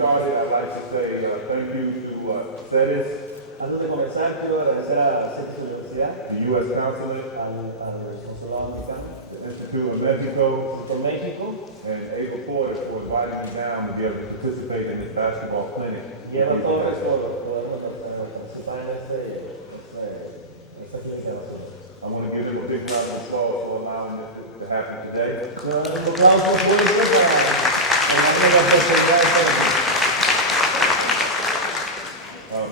started, I'd like to say thank you to CEDES, Antes de comenzar, quiero agradecer a CETES Universidad, the U.S. Consulate, al Consulado Americano, the Institute of Mexico, por México, and Ava Porter for inviting me down to be able to participate in this basketball clinic. y Eva Torres por poder participar en esta clínica de nosotros. I want to give them a big round of applause for allowing this to happen today. Un aplauso fuerte para darle la oportunidad de hacerlo.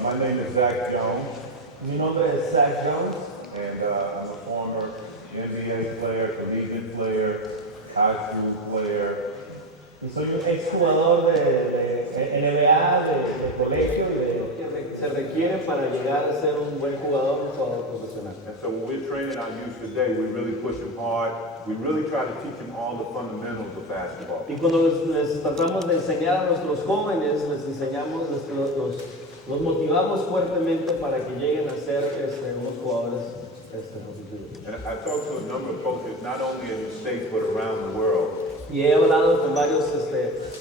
My name is Zack Jones, Mi nombre es Zack Jones. and I'm a former NBA player, collegiate player, high school player, Y soy un exjugador de NBA, de colegio y de lo que se requiere para llegar a ser un buen jugador, un jugador profesional. and so when we're training our youth today, we really push them hard. We really try to teach them all the fundamentals of basketball. Y cuando les tratamos de enseñar a nuestros jóvenes, les enseñamos, los motivamos fuertemente para que lleguen a ser unos jugadores positivos. And I talked to a number of coaches, not only in the States, but around the world. Y he hablado con varios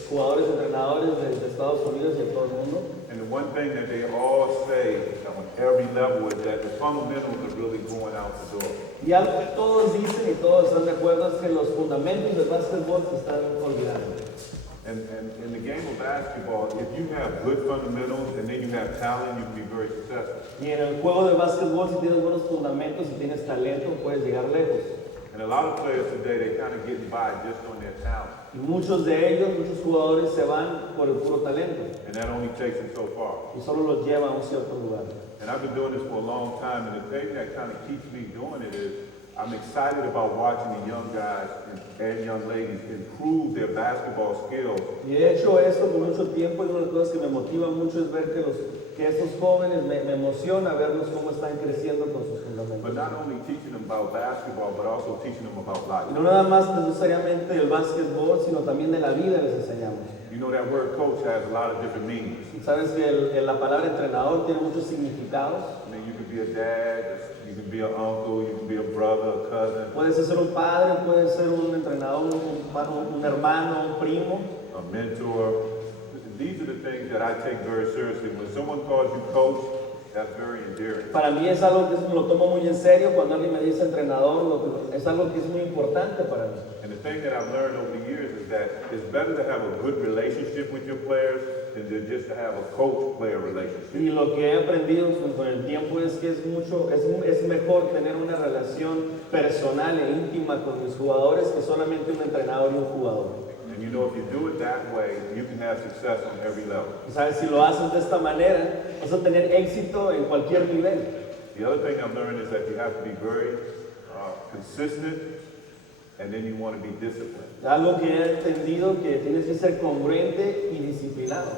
jugadores, entrenadores de Estados Unidos y de todo el mundo. And the one thing that they all say on every level is that the fundamentals are really going out the door. Y algo que todos dicen y todos están de acuerdo es que los fundamentos del básquetbol se están olvidando. And in the game of basketball, if you have good fundamentals and then you have talent, you can be very successful. Y en el juego de básquetbol, si tienes buenos fundamentos, si tienes talento, puedes llegar lejos. And a lot of players today, they kind of get by just on their talent. Y muchos de ellos, muchos jugadores se van por el puro talento. And that only takes them so far. Y solo los lleva a un cierto lugar. And I've been doing this for a long time, and the thing that kind of keeps me doing it is I'm excited about watching the young guys and young ladies improve their basketball skills. Y he hecho esto por mucho tiempo y una de las cosas que me motiva mucho es ver que estos jóvenes, me emociona verlos cómo están creciendo con sus fundamentos. But not only teaching them about basketball, but also teaching them about Y life. no nada más necesariamente del básquetbol, sino también de la vida les enseñamos. You know that word coach has a lot of different meanings. Y sabes que la palabra entrenador tiene muchos significados. I mean, you could be a dad, you can be an uncle, you can be a brother, a cousin, Puedes ser un padre, puedes ser un entrenador, un hermano, un primo. a mentor. These are the things that I take very seriously. When someone calls you coach, that's very endearing. Para mí es algo que me lo tomo muy en serio. Cuando alguien me dice entrenador, es algo que es muy importante para mí. And the thing that I've learned over the years is that it's better to have a good relationship with your players than just to have a coach-player relationship. Y lo que he aprendido con el tiempo es que es mejor tener una relación personal e íntima con mis jugadores que solamente un entrenador y un jugador. And you know, if you do it that way, you can have success on every level. Y sabes, si lo haces de esta manera, vas a tener éxito en cualquier nivel. The other thing I've learned is that you have to be very consistent, and then you want to be disciplined. Algo que he entendido que tienes que ser congruente y disciplinado.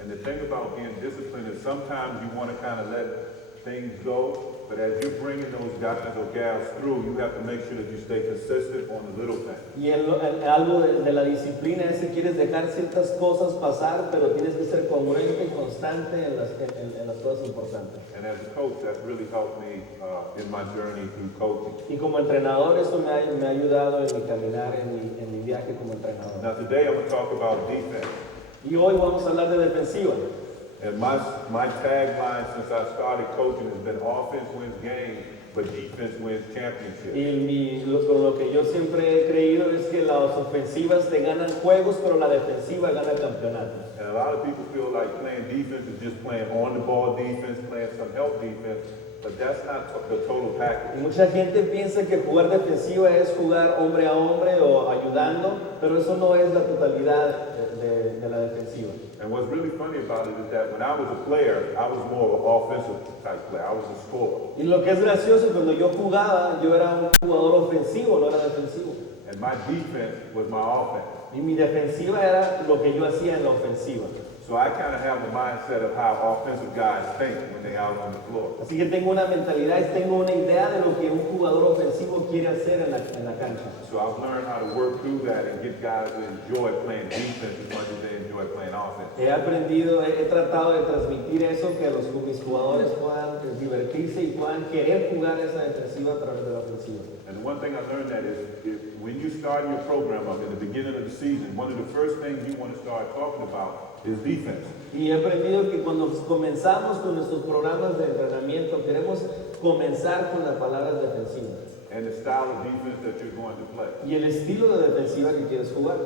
And the thing about being disciplined is sometimes you want to kind of let things go, but as you're bringing those guys or gals through, you have to make sure that you stay consistent on the little things. Y algo de la disciplina es que quieres dejar ciertas cosas pasar, pero tienes que ser congruente y constante en las cosas importantes. And as a coach, that's really helped me in my journey through coaching. Y como entrenador, eso me ha ayudado en mi caminar, en mi viaje como entrenador. Now today I'm going to talk about defense. Y hoy vamos a hablar de defensiva. And my tagline since I started coaching has been offense wins games, but defense wins championships. Y con lo que yo siempre he creído es que las ofensivas te ganan juegos, pero la defensiva gana campeonatos. And a lot of people feel like playing defense is just playing on-the-ball defense, playing some help defense, but that's not the total Y package. mucha gente piensa que jugar defensiva es jugar hombre a hombre o ayudando, pero eso no es la totalidad de la defensiva. And what's really funny about it is that when I was a player, I was more of an offensive type player. I was a scorer. Y lo que es gracioso, cuando yo jugaba, yo era un jugador ofensivo, no era defensivo. And my defense was my offense. Y mi defensiva era lo que yo hacía en la ofensiva. So I kind of have the mindset of how offensive guys think when they're out on the floor. Así que tengo una mentalidad y tengo una idea de lo que un jugador ofensivo quiere hacer en la cancha. So I've learned how to work through that and get guys to enjoy playing defense as much as they enjoy playing offense. He tratado de transmitir eso, que mis jugadores puedan divertirse y puedan querer jugar esa defensiva a través de la ofensiva. And one thing I learned that is when you start your program up in the beginning of the season, one of the first things you want to start talking about is defense. Y he aprendido que cuando comenzamos con nuestros programas de entrenamiento, queremos comenzar con las palabras defensivas And the style of defense that you're going to play. y el estilo de defensiva que quieres jugar.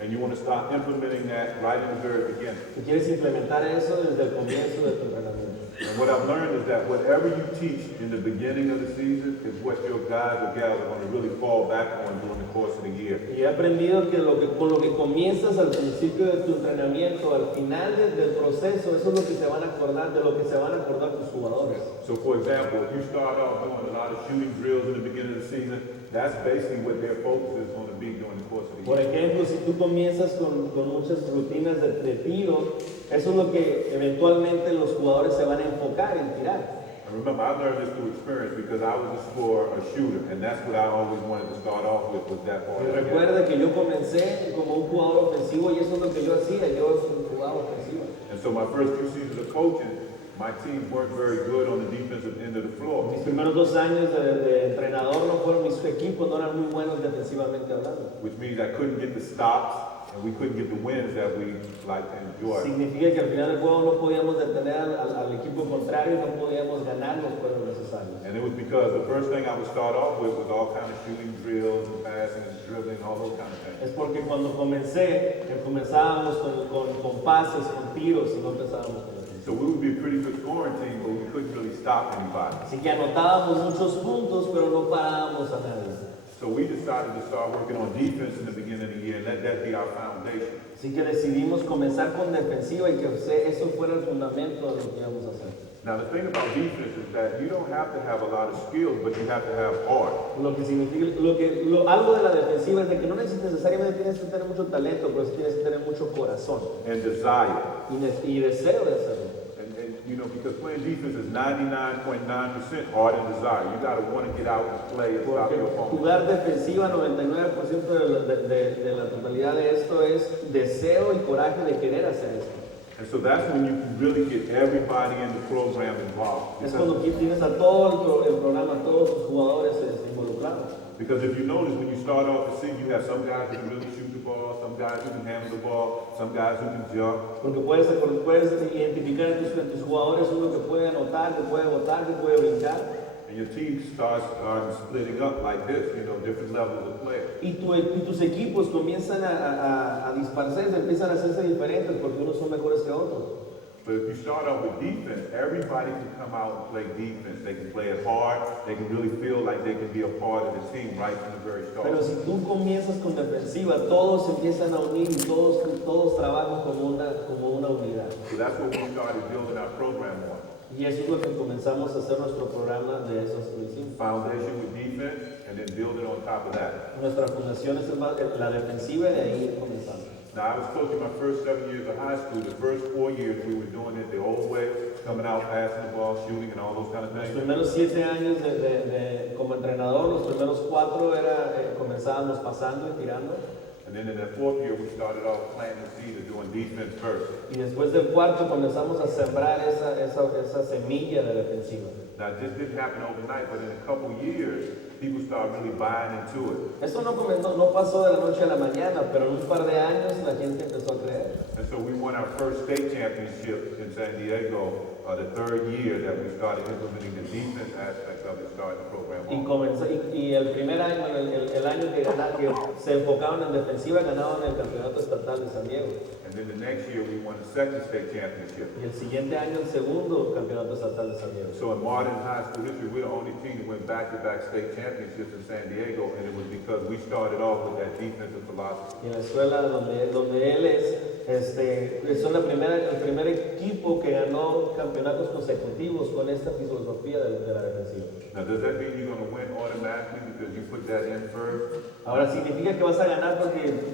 And you want to start implementing that right in the very beginning. Y quieres implementar eso desde el comienzo de tu entrenamiento. And what I've learned is that whatever you teach in the beginning of the season is what your guys or gals are going to really fall back on during the course of the year. Y he aprendido que, con lo que comienzas al principio de tu entrenamiento, al final del proceso, eso es lo que se van a acordar, de lo que se van a acordar tus jugadores. So for example, if you start off doing a lot of shooting drills in the beginning of the season, that's basically what their focus is going to be during the course of the Por year. ejemplo, si tú comienzas con muchas rutinas de tiro, eso es lo que eventualmente los jugadores se van a enfocar en tirar. And remember, I learned this through experience because I was a scorer, a shooter, and that's what I always wanted to start off with, was that part Y of the game. recuerda que yo comencé como un jugador ofensivo y eso es lo que yo hacía, yo jugaba ofensivo. And so my first few seasons of coaching, my teams weren't very good on the defensive end of the floor. Mis primeros 2 años de entrenador no fueron, mis equipos no eran muy buenos defensivamente hablando. Which means I couldn't get the stops and we couldn't get the wins that we like to enjoy. Significa que al final del juego no podíamos detener al equipo contrario, no podíamos ganar los juegos necesarios. And it was because the first thing I would start off with was all kind of shooting drills and passing and dribbling, all those kind of things. Es porque cuando comenzábamos con pases, con tiros y no empezábamos con eso. So we would be a pretty good scoring team, but we couldn't really stop anybody. Así que anotábamos muchos puntos, pero no parábamos a nadie. So we decided to start working on defense in the beginning of the year and let that be our foundation. Así que decidimos comenzar con defensiva y que eso fuera el fundamento de lo que íbamos a hacer. Now the thing about defense is that you don't have to have a lot of skills, but you have to have heart. Lo que significa, algo de la defensiva es de que no necesariamente tienes que tener mucho talento, pero sí tienes que tener mucho corazón And desire. y deseo de hacerlo. And you know, because playing defense is 99.9% heart and desire. You got to want to get out and play and stop Porque your opponent. jugar defensiva, 99% de la totalidad de esto es deseo y coraje de querer hacer esto. And so that's when you can really get everybody in the program involved. Es cuando tienes a todo el programa, a todos tus jugadores involucrados. Because if you notice, when you start off the season, you have some guys who can really shoot the ball, some guys who can handle the ball, some guys who can jump. Porque puedes identificar en tus jugadores uno que puede anotar, que puede botar, que puede brincar. And your team starts splitting up like this, you know, different levels of play. Y tus equipos comienzan a dispersarse, empiezan a hacerse diferentes porque unos son mejores que otros. But if you start off with defense, everybody can come out and play defense. They can play it hard. They can really feel like they can be a part of the team right from the very start. Pero si tú comienzas con defensiva, todos se empiezan a unir y todos trabajan como una unidad. So that's what we started building our program on. Y eso es lo que comenzamos a hacer nuestro programa de esos hicimos. Foundation with defense, and then building on top of that. Nuestra fundación es la defensiva y de ahí comenzamos. Now, I was coaching my first 7 years of high school. The first 4 years, we were doing it the old way, coming out, passing the ball, shooting, and all those kind of Los things. primeros 7 años como entrenador, los primeros 4 comenzábamos pasando y tirando. And then in that 4th year, we started off planting the seed of doing defense first. Y después del cuarto comenzamos a sembrar esa semilla de defensiva. Now, this didn't happen overnight, but in a couple years, people started really buying into it. Eso no pasó de la noche a la mañana, pero en un par de años la gente empezó a creer. And so we won our first state championship in San Diego, the 3rd year that we started implementing the defense aspect of it, starting the program off. Y el primer año, el año que se enfocaron en defensiva, ganaron el campeonato estatal de San Diego. And then the next year, we won the second state championship. Y el siguiente año, el segundo campeonato estatal de San Diego. So in modern high school history, we're the only team that went back-to-back state championships in San Diego, and it was because we started off with that defensive philosophy. Y en la escuela donde él son el primer equipo que ganó campeonatos consecutivos con esta filosofía de la defensiva. Now, does that mean you're going to win automatically because you put that in first? Ahora, ¿significa que vas a ganar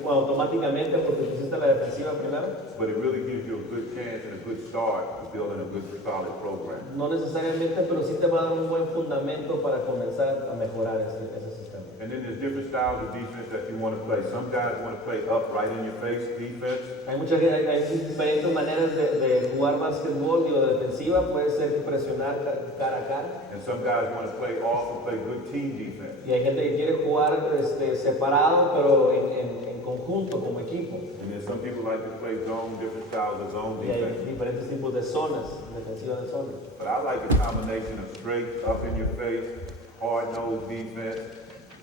automáticamente porque pusiste la defensiva primero? But it really gives you a good chance and a good start to building a good, solid program. No necesariamente, pero sí te va a dar un buen fundamento para comenzar a mejorar ese sistema. And then there's different styles of defense that you want to play. Some guys want to play up, right in your face defense. Hay diferentes maneras de jugar básquetbol y la defensiva puede ser presionar cara a cara. And some guys want to play off and play good team defense. Y hay gente que quiere jugar separado, pero en conjunto, como equipo. And then some people like to play zone, different styles of zone Y hay defense. diferentes tipos de zonas, defensiva de zona. But I like a combination of straight, up in your face, hard-nosed defense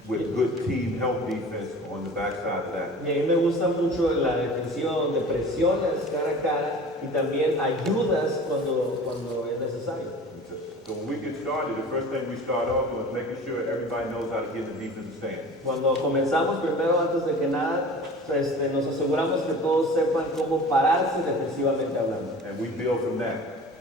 with good team help defense on the backside of that. Y a mí me gusta mucho la defensiva donde presionas cara a cara y también ayudas cuando es necesario. So when we get started, the first thing we start off with is making sure everybody knows how to get in the defensive stance. Cuando comenzamos, primero, antes de que nada, nos aseguramos que todos sepan cómo pararse defensivamente hablando. And we build from that.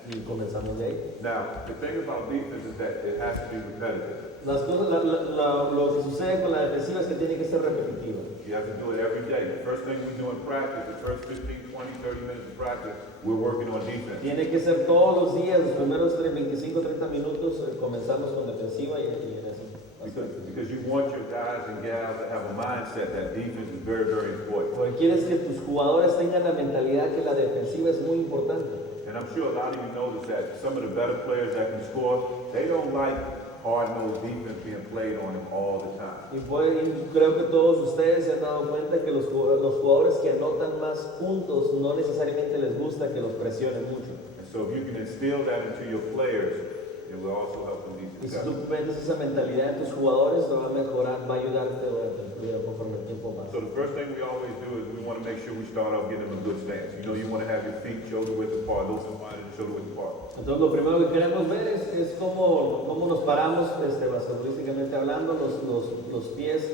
Y comenzamos de ahí. Now, the thing about defense is that it has to be repetitive. Las cosas, lo que sucede con la defensiva es que tiene que ser repetitiva. You have to do it every day. The first thing we do in practice, the first 15, 20, 30 minutes of practice, we're working on defense. Tiene que ser todos los días, los primeros 25, 30 minutos, comenzamos con defensiva y eso. Because you want your guys and gals to have a mindset that defense is very, very important. Porque quieres que tus jugadores tengan la mentalidad que la defensiva es muy importante. And I'm sure a lot of you notice that some of the better players that can score, they don't like hard-nosed defense being played on them all the time. Y creo que todos ustedes se han dado cuenta que los jugadores que anotan más puntos no necesariamente les gusta que los presionen mucho. And so if you can instill that into your players, it will also help them be Y si successful. tú metes esa mentalidad en tus jugadores, te va a mejorar, va a ayudarte durante el periodo conforme el tiempo pasa. So the first thing we always do is we want to make sure we start off getting them a good stance. You know, you want to have your feet shoulder width apart, a little bit wider than shoulder width apart. Entonces lo primero que queremos ver es cómo nos paramos, basquetbolísticamente hablando, los pies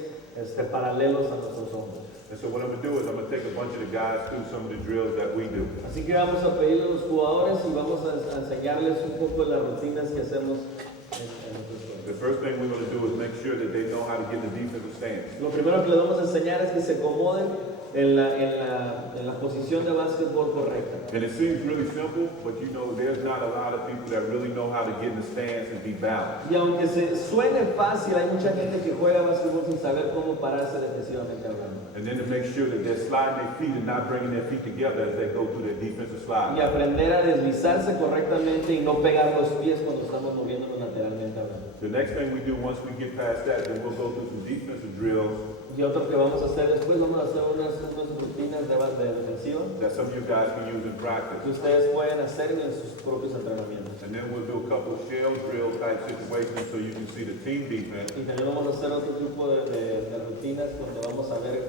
paralelos a nuestros hombros. And so what I'm going to do is I'm going to take a bunch of the guys through some of the drills that we do. Así que vamos a pedirle a los jugadores y vamos a enseñarles un poco de las rutinas que hacemos en nuestros juegos. The first thing we're going to do is make sure that they know how to get in the defensive stance. Lo primero que les vamos a enseñar es que se acomoden en la posición de básquetbol correcta. And it seems really simple, but you know, there's not a lot of people that really know how to get in the stance and be balanced. Y aunque se suene fácil, hay mucha gente que juega básquetbol sin saber cómo pararse defensivamente hablando. And then to make sure that they're sliding their feet and not bringing their feet together as they go through their defensive slide. Y aprender a deslizarse correctamente y no pegar los pies cuando estamos moviéndonos lateralmente hablando. The next thing we do once we get past that, then we'll go through some defensive drills Y otro que vamos a hacer después, vamos a hacer unas rutinas de defensiva that some of you guys can use in que practice. ustedes pueden hacer en sus propios entrenamientos. And then we'll do a couple of shell drill type situations so you can see the team defense. Y también vamos a hacer otro tipo de rutinas donde vamos a ver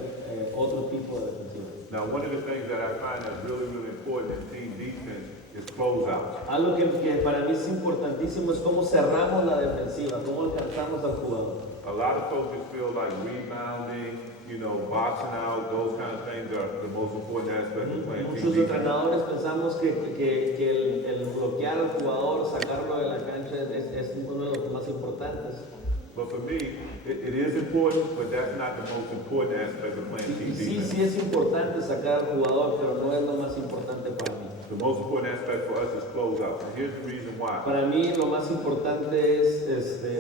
otro tipo de defensiva. Now, one of the things that I find that's really, really important in team defense is closeouts. Algo que para mí es importantísimo es cómo cerramos la defensiva, cómo alcanzamos al jugador. A lot of coaches feel like rebounding, you know, boxing out, those kind of things are the most important aspect of playing Muchos team defense. entrenadores pensamos que el bloquear al jugador, sacarlo de la cancha es uno de los más importantes. But for me, it is important, but that's not the most important aspect of playing Y team sí, defense. sí es importante sacar al jugador, pero no es lo más importante para mí. The most important aspect for us is closeouts. And here's the reason why. Para mí lo más importante es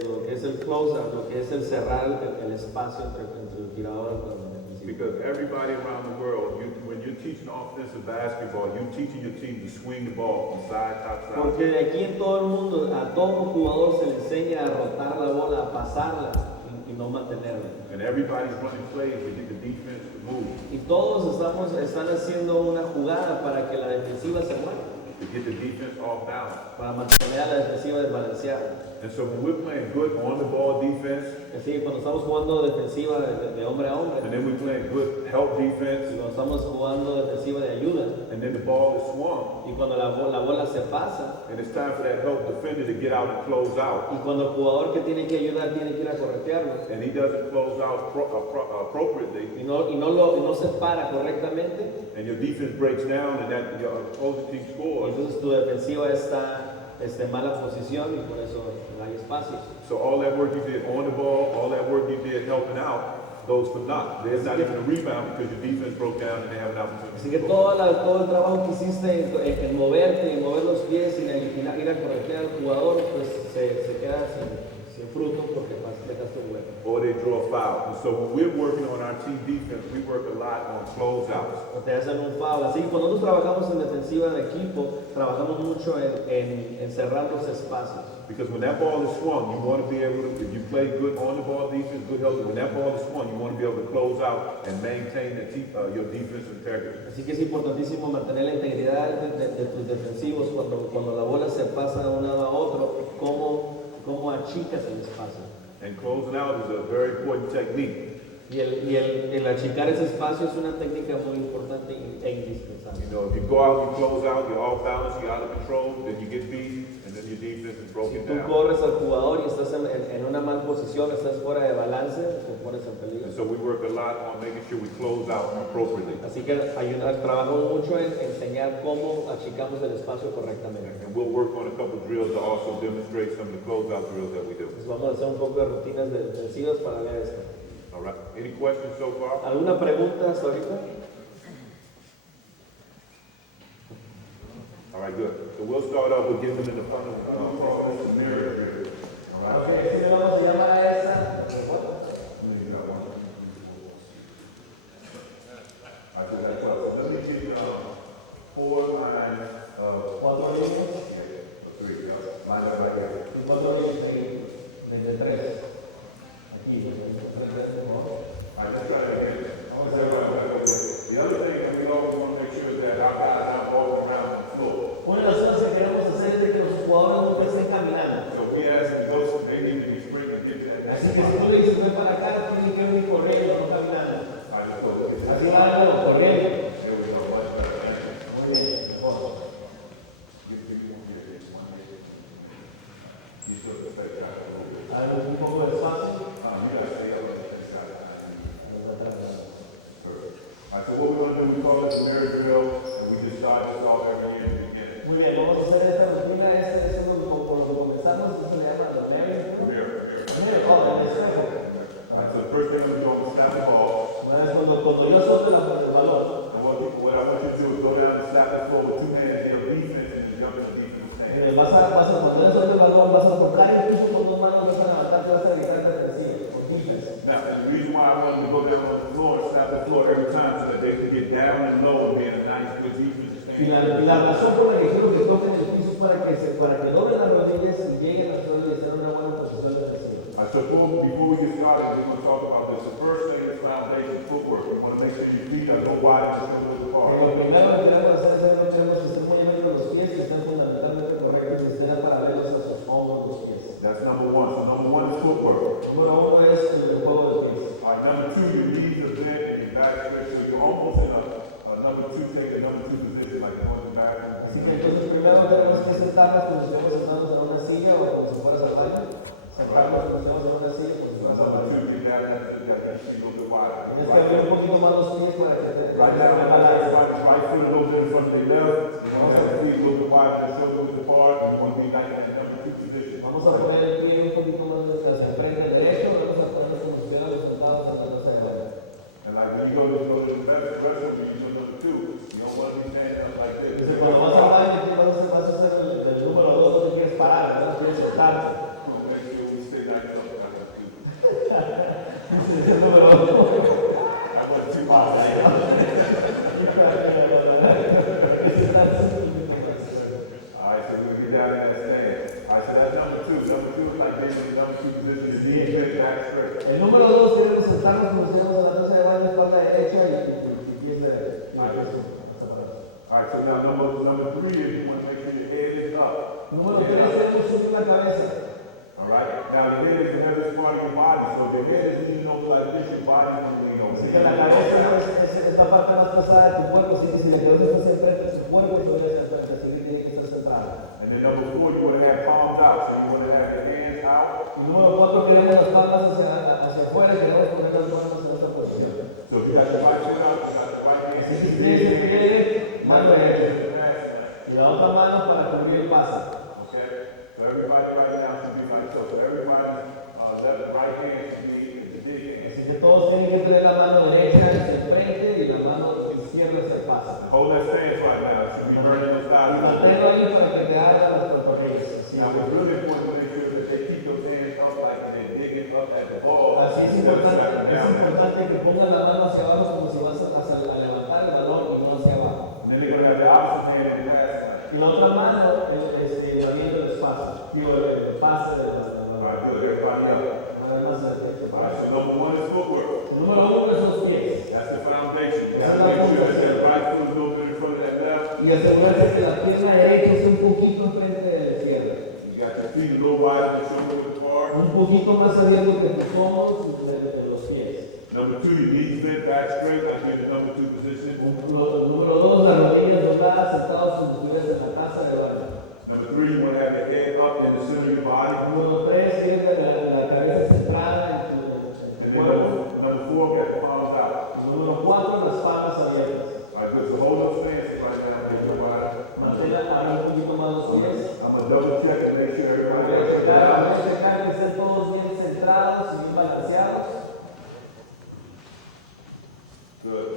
lo que es el close-up, lo que es el cerrar el espacio entre el tirador y el defensivo. Because everybody around the world, when you're teaching offensive basketball, you're teaching your team to swing the ball from side to side. Porque de aquí en todo el mundo, a todo jugador se le enseña a rotar la bola, a pasarla y no mantenerla. And everybody's running plays to get the defense to move, Y todos están haciendo una jugada para que la defensiva se mueva, to get the defense off balance. para mantener a la defensiva desbalanceada. And so when we're playing good on-the-ball defense, Así que cuando estamos jugando defensiva de hombre a hombre, and then we're playing good help y defense, cuando estamos jugando defensiva de ayuda, and then the ball is swung, y cuando la bola se pasa, and it's time for that help defender to get out and close out, y cuando el jugador que tiene que ayudar tiene que ir a corretearlo, and he doesn't close out appropriately, y no se para correctamente, and your defense breaks down, and that your opposing team scores. entonces tu defensiva está en mala posición y por eso no hay espacios. So all that work you did on the ball, all that work you did helping out, goes for naught. There's not even a rebound because your defense broke down and they have an opportunity. Así que todo el trabajo que hiciste en moverte, en mover los pies y en ir a corretear al jugador, pues se queda sin fruto porque dejaste un hueco. Or they draw a foul. And so when we're working on our team defense, we work a lot on closeouts. O te hacen un foul. Así que cuando nosotros trabajamos en defensiva de equipo, trabajamos mucho en cerrar los espacios. Because when that ball is swung, you want to be able to, if you play good on the ball defense, good healthy, when that ball is swung, you want to be able to close out and maintain your defensive integrity. Así que es importantísimo mantener la integridad de tus defensivos cuando la bola se pasa de un lado a otro, cómo achicas el espacio. And closing out is a very important technique. Y el achicar ese espacio es una técnica muy importante e indispensable. You know, if you go out, you close out, you're off balance, you're out of control, then you get beat, and then your defense is Si broken tú down. corres al jugador y estás en una mal posición, estás fuera de balance, te pones en peligro. And so we work a lot on making sure we close out appropriately. Así que trabajamos mucho en enseñar cómo achicamos el espacio correctamente. And we'll work on a couple of drills to also demonstrate some of the closeout drills that we do. Entonces vamos a hacer un poco de rutinas defensivas para ver esto. All right. Any questions so far? ¿Alguna pregunta hasta ahorita? All right, good. So we'll start off with getting them in the front of the mirror here. All right. Okay, ¿sí vamos a llamar a esa? I just had so let me get 4 lines of ¿Cuánto viene? 3. Line up like that. ¿Y cuánto viene? 23. Aquí, 23. All right, that's right. The other thing that we always want to make sure is that our guys aren't walking around the floor. Una de las cosas que queremos hacer es de que los jugadores no estén caminando. So we ask those, they need to be sprinting, get that. Así que si tú le dices ven para acá, tienen que venir corriendo, no caminando. I just put it. Así háganlo corriendo. There we go. Much better. Muy bien. Get people here. You should have said that. Hagan un poco de espacio. You gotta stay up on that side. Perfect. All right, so what we're gonna do, we call it the mirror drill, and we just start this off every year at the beginning. Muy bien, vamos a hacer esta rutina, eso es lo que comenzamos, esto se llama la Mirror. Mira, oh, el espejo. All right, so the first thing we're going to snap the ball. Una vez cuando yo suelte el balón, And what I want you to do is go down and snap that ball with 2 hands, your defense, and just jump in the defense hand. cuando yo suelte el balón, vas a tocar el piso con 2 manos, vas a levantarte, vas a gritar defensiva, con defense. Now, and the reason why I want them to go down on the floor and snap the floor every time so that they can get down and low and be in a nice, good defensive Y stand. la razón por la que quiero que toquen el piso es para que doblen las rodillas y lleguen al suelo y hacer una buena posición defensiva. So before we get started, we're going to talk about this. The first thing is foundation footwork. We want to make sure your feet are go wide and go apart. Lo primero que queremos hacer es que estén poniendo los pies y estén fundamentalmente correctos y estén paralelos a sus hombros los pies. That's number 1. So number 1 is footwork. Número 1 es el juego de pies. All right, number 2, your knees are bent and your back stretched. So you're almost in a number 2, take a number 2 position, like going back. Así que entonces primero tenemos que sentarnos como si estemos sentados en una silla o como si fueras al baño. Sentarnos como si estemos en una silla como si fueras al baño. Number 2, your back, that should go to wide. Tienes que abrir un poquito más los pies para que te Right now, right foot a little bit in front of the left. You want that feet a little bit wide, that shoulder a little bit apart. You want to be like in that number 2 position. Vamos a poner el pie un poquito más hacia el frente derecho, vamos a poner como si estuviéramos sentados en la silla. And like when you go to the restroom, you use number 2. You don't want to be standing up like this. Entonces, cuando vas al baño, vas a hacer el número 2, no te quieres parar, no quieres sentarte. Make sure we stay like up. El número 2. I went too far. All right, so we get down in that stand. All right, so that's number 2. Number 2 is like basically number 2 position. Your knees bent, back straight. El número 2 queremos sentarnos como si estemos en la mesa de baño, espalda derecha y pies derechos. All right, so now number 3 is you want to make sure your head is up. Número 3 queremos subir la cabeza. All right, now the head is the heaviest part of your body, so if your head is leaning over like this, your body can lean over. Así que la cabeza es esta parte más pesada de tu cuerpo, así que si la cabeza está enfrente de tu cuerpo, tú debes estar tiene que estar centrada. And then number 4, you want to have palms out, so you want to have your hands out. Y número 4 queremos las palmas hacia afuera, queremos poner las manos en esta posición. So if you got your right foot out, you got your right hand. Así que si tienes el pie, mano derecha. Y la otra mano para cubrir el pase. Okay, so everybody right now should be like so. So everybody's left right hand should be in the big hand. Así que todos tienen que tener la mano derecha hacia el frente y la mano izquierda hacia el pase. Hold that stance right now. It should be burning those Y thighs. manténlo ahí para que te haga las pantorrillas. Now it's really important to make sure that they keep those hands up like they're digging up at the ball. Así es instead of slapping down. importante que pongan la mano hacia abajo como si vas a levantar el balón y no hacia abajo. And then they're going to have the opposite hand in the pass line. Y la otra mano poquito más abierto que tus hombros de los pies. Number 2, your knees bent back straight, like you're in the number 2 position. Número 2, las rodillas dobladas, sentados como si estuvieras en la taza de baño. Number 3, you want to have your head up in the center of your body. Número 3, tienes la cabeza centrada en tu And then cuerpo. number 4, get the palms out. Número 4, las palmas abiertas. All right, good. So hold those stance right now. Get your body. Mantén ahora un poquito más los pies. I'm going to double check and make sure everybody Voy a has it out. checar que estén todos bien centrados y bien balanceados. Good.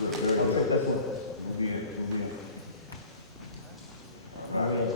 Good. Very good. Move in, move in. All right.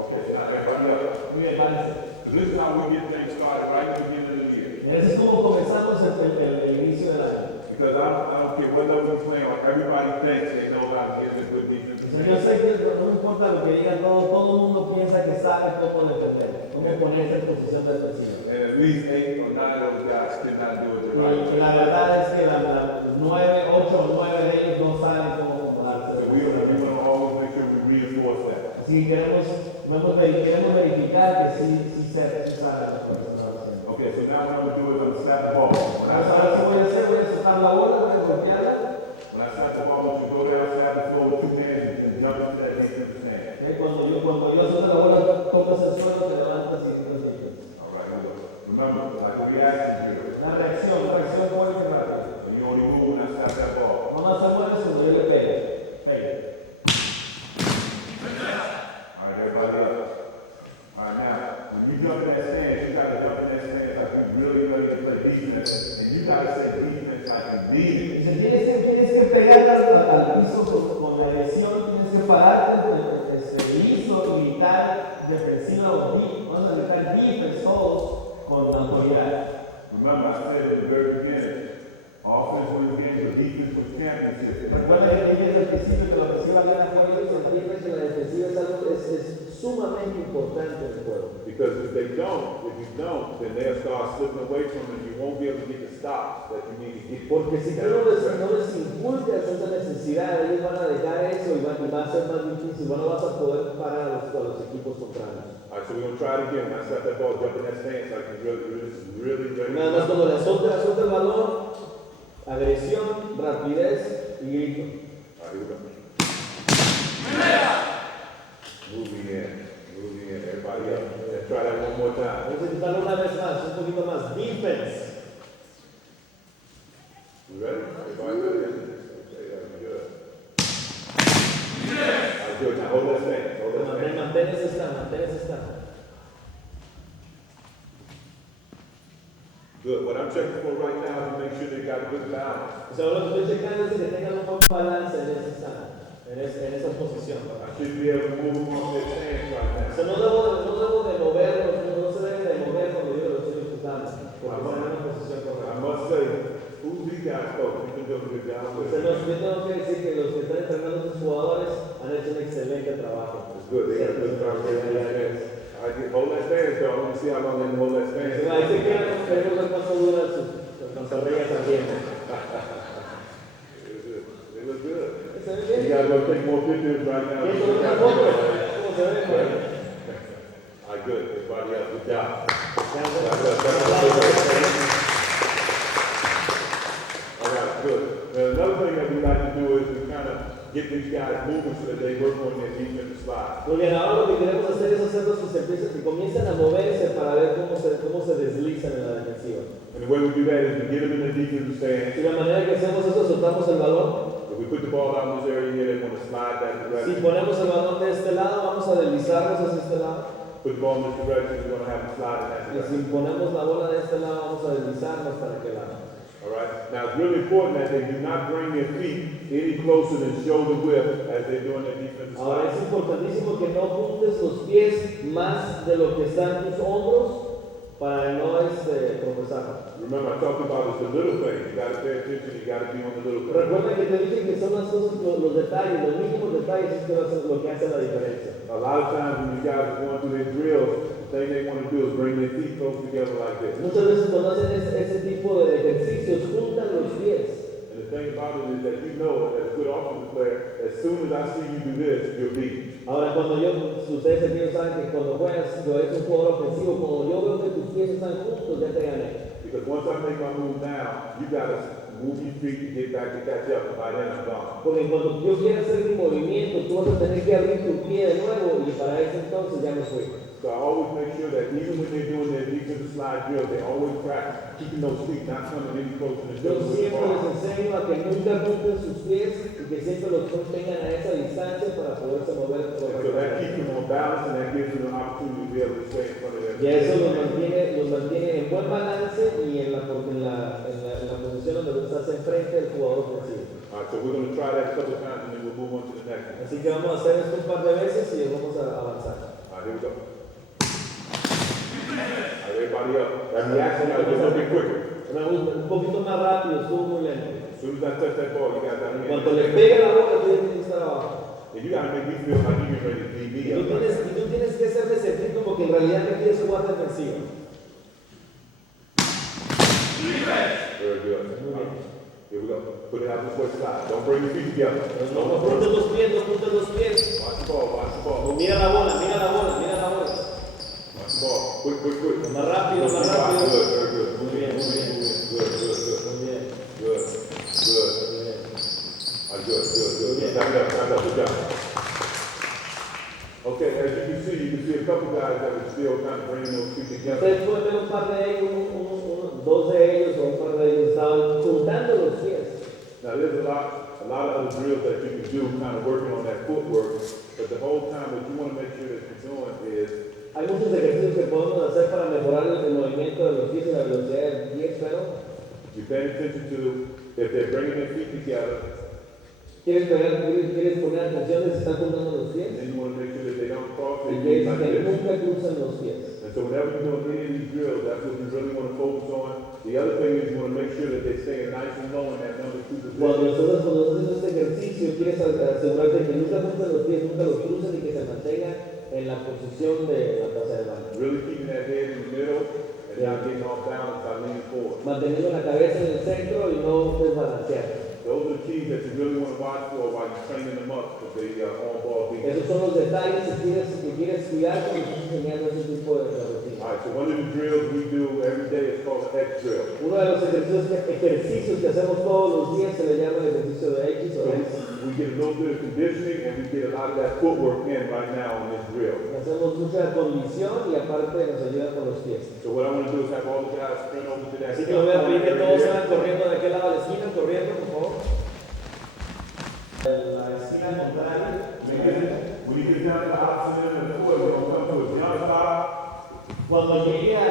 Okay, now everybody else. Muy bien, balance. This is how we get things started right at the beginning of the year. Así es como comenzamos el inicio del año. Because I don't care what level you're playing on, everybody thinks they know how to get a good defensive Yo sé que no importa lo que digan, todo el mundo piensa que sabe cómo defender, cómo ponerse en posición defensiva. And at least 8 or 9 of those guys cannot do it the right Y way. la verdad es que 8 o 9 de ellos no saben cómo So comportarse. we want to always make sure we reinforce that. Así que queremos verificar que sí saben lo que están haciendo. Okay, so now what I'm going to do is I'm going to snap the ball. Ahora voy a soltar la bola, voy a golpearla. When I snap the ball, I want you to go down, snap the floor with 2 hands and jump into that defensive hand. Cuando yo suelto la bola, tocas el suelo, te levantas y tienes defensa. All right, now remember, like the reaction here. La reacción fuerte rápida. So you only move when I snap that ball. No más se mueves cuando yo le pegue. Pegue. All right, everybody else. All right, now, when you jump in that stance, you got to jump in that stance like you really ready to play defense. And you got to say defense like you mean it. Tienes que pegar al piso con la agresión, tienes que pararte listo, gritar defensiva o vamos a gritar defense todos con autoridad. Remember, I said at the very beginning, offense wins games, but defense wins championships. Recuerda que dije al principio que la ofensiva gana juegos y entiendes que la defensiva es algo sumamente importante en el juego. Because if you don't, then they'll start slipping away from it. You won't be able to get the stops that you need to get. Porque si tú no les inculcas esa necesidad, ellos van a dejar eso y va a ser más difícil, no vas a poder parar a los equipos contrarios. All right, so we're going to try it again. When I set that ball, jump in that stance like you really ready. Nada más cuando le suelta el balón, agresión, rapidez y grito. All right, here we go. Moving in. Everybody up. Let's try that one more time. Vamos a intentarlo una vez más, un poquito más. Defense. You ready? Everybody ready? Okay, that's good. All right, good. Now hold that stance. Hold that stance. Mantén ese stand. Good. What I'm checking for right now is to make sure they got a good balance. O sea, lo que estoy checando es que tengan un buen balance en ese stand, en esa posición. I should be able to move them off their stance right now. O sea, no debo de moverlos, no se debe de mover cuando yo lo estoy ejecutando, porque están en una posición I correcta. must say, who's these guys folks? You've been doing a good job O with sea, it. yo tengo que decir que los que están entrenando a sus jugadores han hecho un excelente trabajo. It's good. They got a good foundation. All right, hold that stance, though. Let me see how long they can hold that stance. Ahí se quedan, queremos ver cuánto duran sus carreras también. They look good. ¿Se ve You bien? guys want to take more pictures right now? ¿Quién tomó una foto? ¿Cómo se ve? All right, good. Everybody else, good job. All right, good. Now, another thing that we like to do is we kind of get these guys moving so that they work on their defensive slide. Muy bien, ahora lo que queremos hacer es hacerlos que comiencen a moverse para ver cómo se deslizan en la defensiva. And the way we do that is we get them in the defensive stance. Y la manera que hacemos eso, soltamos el balón. If we put the ball out in this area here, they want to slide that Si direction. ponemos el balón de este lado, vamos a deslizarnos hacia este lado. Put the ball in this direction, we're going to have them slide in that Y direction. si ponemos la bola de este lado, vamos a deslizarnos para aquel lado. All right. Now it's really important that they do not bring their feet any closer than shoulder width as they're doing their defensive Ahora es slide. importantísimo que no juntes los pies más de lo que están tus hombros para no tropezar. Remember, I talked about the little things. You got to pay attention. You got to be on the little things. Recuerda que te dije que son las cosas, los detalles, los mínimos detalles es que lo que hace la diferencia. A lot of times when you guys are going through their drills, the thing they want to do is bring their feet close together like this. Muchas veces cuando hacen ese tipo de ejercicios, juntan los pies. And the thing about it is that you know, as a good offensive player, as soon as I see you do this, you'll beat. Ahora, cuando ustedes aquí saben que cuando juegas, tú eres un jugador ofensivo, cuando yo veo que tus pies están juntos, ya te gané. Because once I make my move now, you gotta move your feet to get back to catch up, and by then I'm gone. Porque cuando yo quiera hacer mi movimiento, tú vas a tener que abrir tu pie de nuevo y para ese entonces ya me fui. So I always make sure that even when they're doing their defensive slide drill, they always practice keeping those feet not coming any closer to the Yo shoulder. siempre les enseño a que nunca junten sus pies y que siempre los tengan a esa distancia para poderse mover And so that correctamente. keeps them on balance and that gives them an opportunity to be able to stay in front of their Y eso los mantiene en buen balance y en la posición donde estás enfrente del jugador ofensivo. All right, so we're going to try that a couple of times and then we'll move on to the next one. Así que vamos a hacer esto un par de veces y vamos a avanzar. All right, here we go. All right, everybody up. That reaction got to be a little bit quicker. Un poquito más rápido, estuvo muy lento. As soon as I touch that ball, you got that hand. Cuando le pega la bola, tú tienes que estar abajo. And you got to make me feel like you get ready to beat me Y up. tú tienes que hacerme sentir como que en realidad te quieres jugar defensiva. Very good. All right, here we go. Put it out this way side. Don't bring your feet together. No juntes los pies, no juntes los pies. Watch the ball, watch the ball. Mira la bola, mira la bola, mira la bola. Watch the ball. Quick, quick, quick. Más rápido, más Good, rápido. very good. Muy bien, muy bien. Good, good, good. Muy bien, Good, good. muy bien. All right, good, good, good. Back it up, good job. Okay, as you can see a couple guys that are still kind of bringing those feet together. Ustedes pueden ver un par de ellos, dos de ellos o un par de ellos estaban juntando los pies. Now, there's a lot of other drills that you can do, kind of working on that footwork, but the whole time what you want to make sure that you're doing is Hay muchos ejercicios que podemos hacer para mejorar el movimiento de los pies y la velocidad del pie, pero you're paying attention to if they're bringing their feet together, quieres poner atención de si están juntando los and pies then you want to make sure that they don't cross y their que feet like que this. nunca cruzan los pies. And so whenever you're doing any of these drills, that's what you really want to focus on. The other thing is you want to make sure that they stay nice and low in that number 2 Cuando position. estás haciendo este ejercicio, quieres asegurarte que nunca junten los pies, nunca los crucen y que se mantengan en la posición de la taza de baño. Really keeping that head in the middle and not getting off balance by leaning forward. Manteniendo la cabeza en el centro y no desbalancear. Those are the keys that you really want to watch for while you're training them up because they are on-ball defense. Esos son los detalles que quieres cuidar cuando estás enseñando ese tipo de rutina. All right, so one of the drills we do every day is called the X drill. Uno de los ejercicios que hacemos todos los días se le llama el ejercicio de X o So X. we get a little bit of conditioning and we get a lot of that footwork in right now on this drill. Hacemos mucha condición y aparte nos ayuda con los pies. So what I want to do is have all the guys sprint over to that Así que voy a pedir que todos area. salgan corriendo de aquel lado de la esquina, corriendo, por favor. La esquina contraria. When you get down to the opposite end of the foot, we're going to come to a jump stop. Cuando llegue al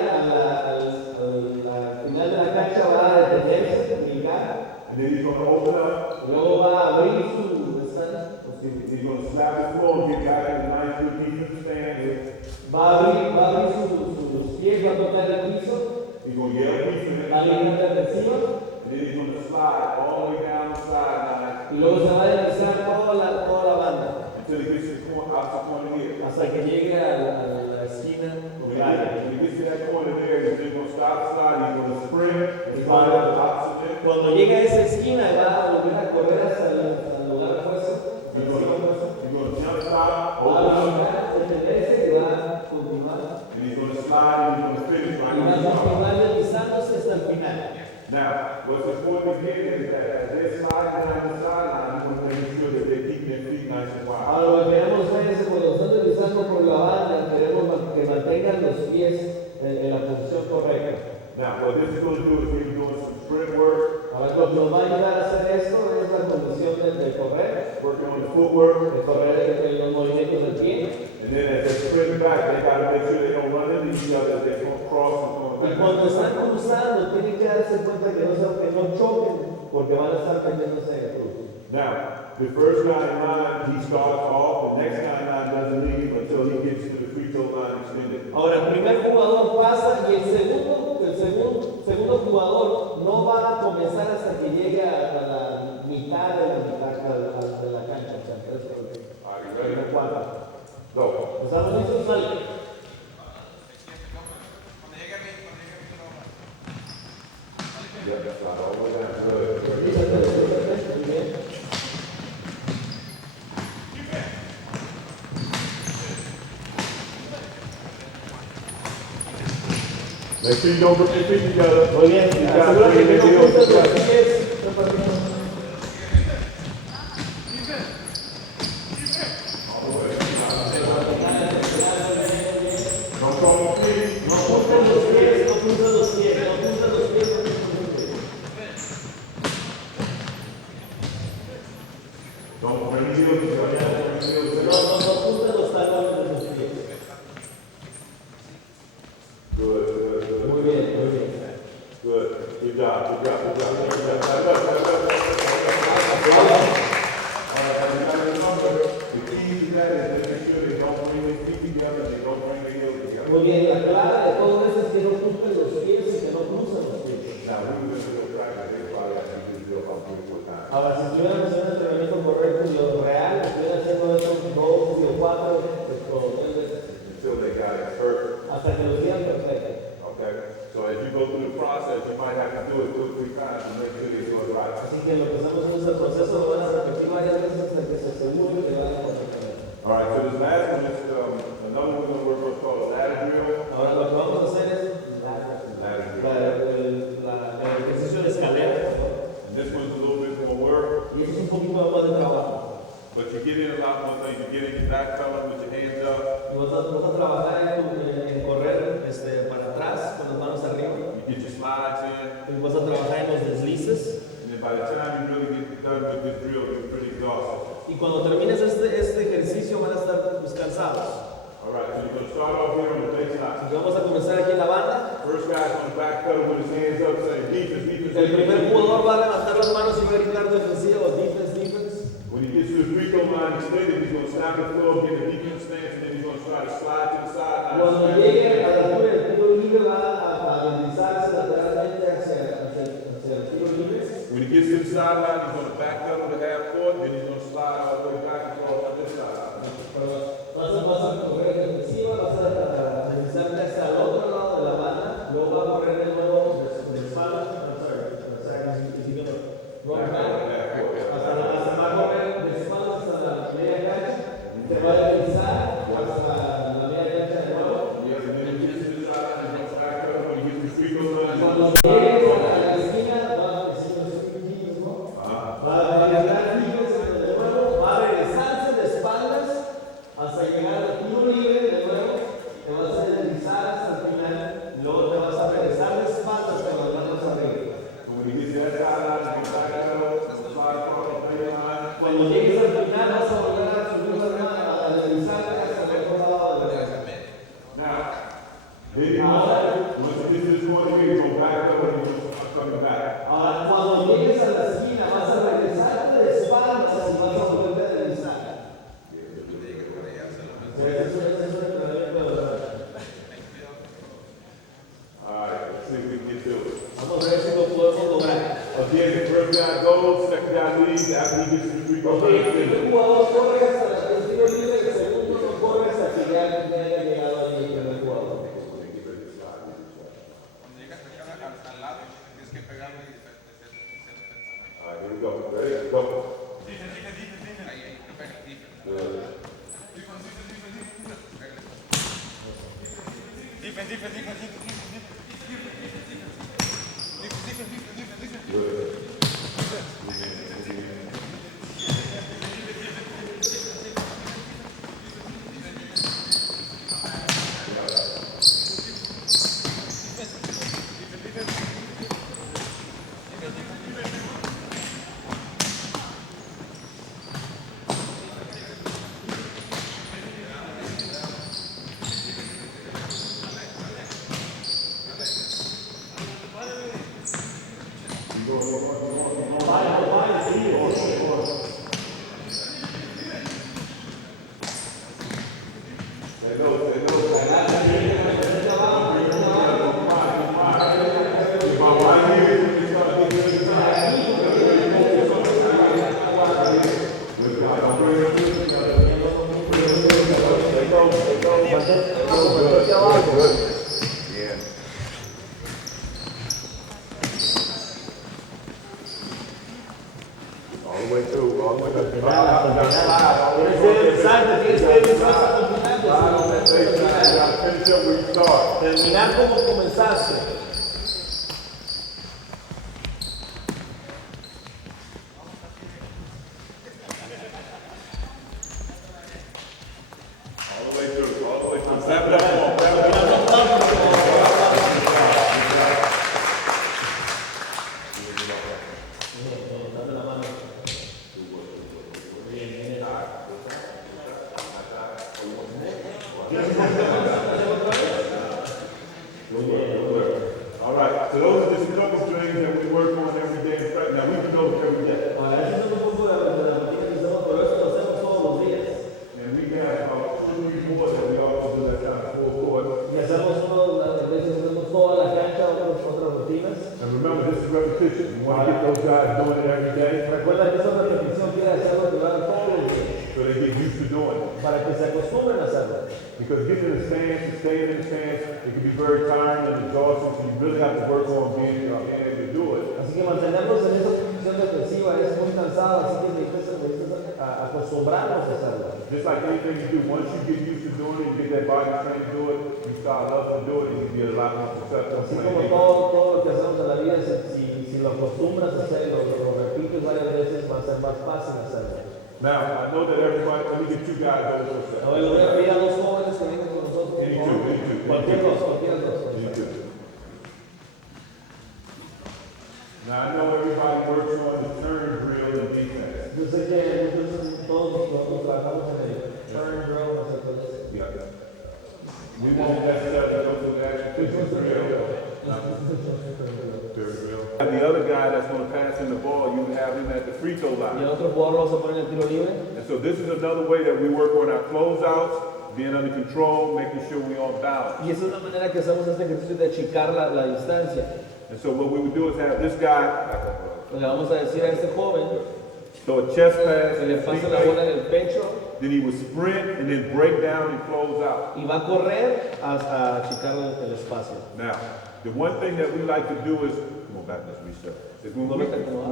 final de la cancha va a detenerse, brincar, And then he's going to open up. luego va a abrir su stand, He's going to slap his floor and get back in a nice good defensive stand. va a abrir sus pies, va a tocar el piso, He's going to yell defense. va a línea defensiva And then he's going to slide all the way down the sideline y luego se va a deslizar toda la banda until he gets to the point, opposite corner here. hasta que llegue a la esquina contraria. When he gets to that corner there, he's just going to stop sliding. He's going to sprint and slide up the opposite end. Cuando llegue a esa esquina va a volver a correr hasta el lugar de fuerza. He's going to jump stop, Va a open up, brincar, detenerse y va a continuar. and he's going to slide and he's going to finish right Y va on a the spot. continuar deslizándose hasta el final. Now, what's important again is that as they're sliding down the sideline, you want to make sure that they're keeping their feet nice and wide. Ahora lo que queremos ver es que cuando están deslizando por la banda, queremos que mantengan los pies en la posición correcta. Now, what this is going to do is we're doing some sprint work, Ahora lo que nos va a ayudar a hacer esto es la condición de correr, working on the footwork, de correr en los movimientos del pie. and then as they're sprinting back, they got to make sure they don't run into each other, they don't cross and Y going cuando back. están cruzando, tienen que darse cuenta que no choquen, porque van a estar cayéndose de cruz. Now, the first guy in line, he starts off, the next guy in line doesn't leave until he gets to the free throw line extended. Ahora, el primer jugador pasa y el segundo jugador no va a comenzar hasta que llegue a la mitad de la cancha. O sea, Are you ready? el cuadro. Go. ¿Estamos listos? Sale. Yeah, that's right, all the way down. Good. Muy bien. Make sure you don't put your feet together. Muy bien, asegúrate que no juntas los pies. Muy bien, la clave de todo eso es que no junten los pies y que no cruzan los pies. Ahora, si estuviéramos haciendo el entrenamiento correcto y lo real, estuviera haciendo esos 2 o 4 hasta que lo hicieran perfecto. Okay, so as you go through the process, you might have to do it 2 or 3 times to make sure you're doing it right. Así que lo que estamos haciendo es el proceso, lo van a repetir varias veces hasta que se asegure que vaya correctamente. All right, so this last one is another one we're going to call a ladder drill. Ahora lo que vamos a hacer es el ejercicio de escalera. And this one's a little bit more work. Y eso es un poquito más de trabajo. But you get in a lot more things. You get in your back pedal with your hands up. Y vas a trabajar en correr para atrás con las manos arriba. You get your slides in. Y vas a trabajar en los deslices. And then by the time you really get done with this drill, you're pretty exhausted. Y cuando termines este ejercicio van a estar cansados. All right, so you're going to start off here on the baseline. Y vamos a comenzar aquí en la banda. First guy's on the back pedal with his hands up saying defense, defense. El primer jugador va a levantar las manos y va a gritar defensiva o defense, defense. When he gets to the free throw line extended, he's going to stand on the floor, get a defense stance, and then he's going to try to slide to the sideline. Cuando llegue a la altura del tiro libre va a deslizarse lateralmente hacia el tiro libre. When he gets to the sideline, he's going to back pedal to half court, then he's going to slide all the way back and forth on this side. Vas a correr defensiva, vas a deslizarte hasta el otro lado de la banda, luego va a correr de nuevo de espaldas. Hasta va a correr de espaldas hasta la media cancha, te va a deslizar hasta la media cancha de nuevo. Cuando llegues a la esquina, va a llegar de nuevo, va a regresarse de espaldas hasta llegar al tiro libre de nuevo, te vas a deslizar hasta el final, luego te vas a regresar de espaldas con las manos arriba. Cuando llegues al final vas a volver a subir las manos, a deslizarte hasta el otro lado de la cancha. Ahora, cuando llegues a la esquina vas a regresarte de espaldas y vas a volver a deslizar. Vamos a ver si lo podemos lograr. Again, the first guy goes, second guy leaves after he gets to the free throw line. El jugador corre hasta el tiro libre, el segundo no corre hasta que ya haya llegado ahí el primer jugador. Cuando llegas al lado, tienes que pegarlo y hacer defensa. All right, here we go. Ready? Go. Ahí, pega, Tienes que deslizarte, tienes que deslizarte hasta el final. finish up where you start. Terminar como comenzaste. All the way through, all the way through. Clap it up, come on, clap it up. All right, so those are just a couple things that we work on every day in practice. Now, we do those every day. Ahora, eso es un poco de la rutina que hacemos, pero eso lo hacemos todos los días. And we have about 2 or 3 more that we also do that kind of full court. Y hacemos a veces hacemos toda la cancha, otras rutinas. And remember, this is repetition. You want to get those guys doing it every day Recuerda que esa repetición quiere hacerlo que lo hagan todos los días, so they get used to doing it. para que se acostumbren a hacerlo. Because getting in the stance and staying in the stance, it can be very tiring and exhausting, so you really have to work on being able to do it. Así que mantenernos en esa posición defensiva es muy cansado, así que necesitas acostumbrarnos a hacerlo. Just like anything you do, once you get used to doing it, you get that body trained to do it, you start loving to do it, and you get a lot more successful. Así como todo lo que hacemos en la vida, si lo acostumbras a hacer, lo repites varias veces, va a ser más fácil hacerlo. Now, I know that everybody, let me get you guys over to the Ahora le voy a pedir a dos jóvenes que vengan con nosotros. Cualquier dos. Now, I know everybody works on the turn drill and defense. Yo sé que todos nosotros trabajamos en el turn drill, no sé qué es. Yeah. We won't necessarily go through that. This is drill. And the other guy that's going to pass in the ball, you have him at the free throw Y line. el otro jugador lo vamos a poner en el tiro libre. And so this is another way that we work on our closeouts, being under control, making sure we're on balance. Y esa es la manera que hacemos este ejercicio de achicar la distancia. And so what we would do is have this guy Lo que vamos a decir a este joven, throw a chest pass, que le and pase la bola en el pecho then he would sprint and then break down and close out. y va a correr a achicar el espacio. Now, the one thing that we like to do is, come on back, let's reset. Is when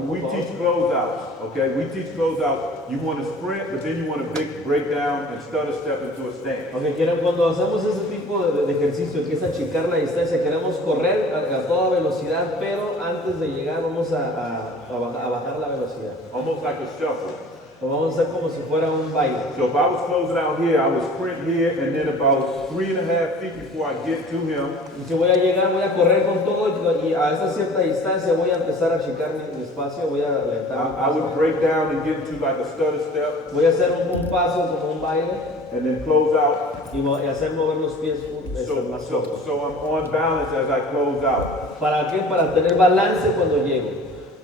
we teach closeouts, okay, we teach closeouts, you want to sprint, but then you want to break down and stutter step into a stance. Aunque cuando hacemos ese tipo de ejercicio que es achicar la distancia, queremos correr a toda velocidad, pero antes de llegar vamos a bajar la velocidad. Almost like a shuffle. Lo vamos a hacer como si fuera un baile. So if I was closing out here, I would sprint here and then about 3.5 feet before I get to him, Y si voy a llegar, voy a correr con todo y a esa cierta distancia voy a empezar a achicar mi espacio, voy a alentar mi I would paso. break down and get into like a stutter step Voy a hacer un paso como un baile and then close out. y hacer mover los pies más flojos. So I'm on balance as I close out. ¿Para qué? Para tener balance cuando llego.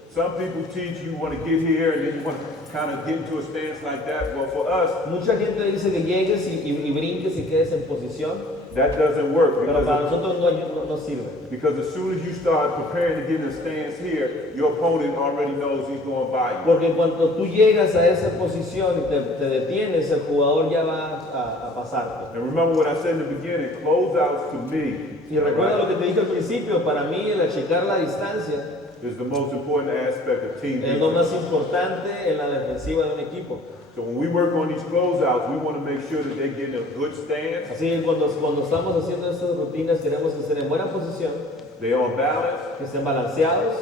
Some people teach you want to get here and then you want to kind of get into a stance like that. Well, for us, Mucha gente dice que llegues y brinques y quedes en posición, that doesn't work pero para nosotros no sirve. because as soon as you start preparing to get in a stance here, your opponent already knows he's going by you. Porque cuando tú llegas a esa posición y te detienes, el jugador ya va a pasarte. And remember what I said in the beginning, closeouts to me Y recuerda lo que te dije al principio, para mí el achicar la distancia is the most important aspect of team es lo defense. más importante en la defensiva de un equipo. So when we work on these closeouts, we want to make sure that they're getting a good stance, Así que cuando estamos haciendo estas rutinas queremos que estén en buena posición, they're on balance, que estén balanceados,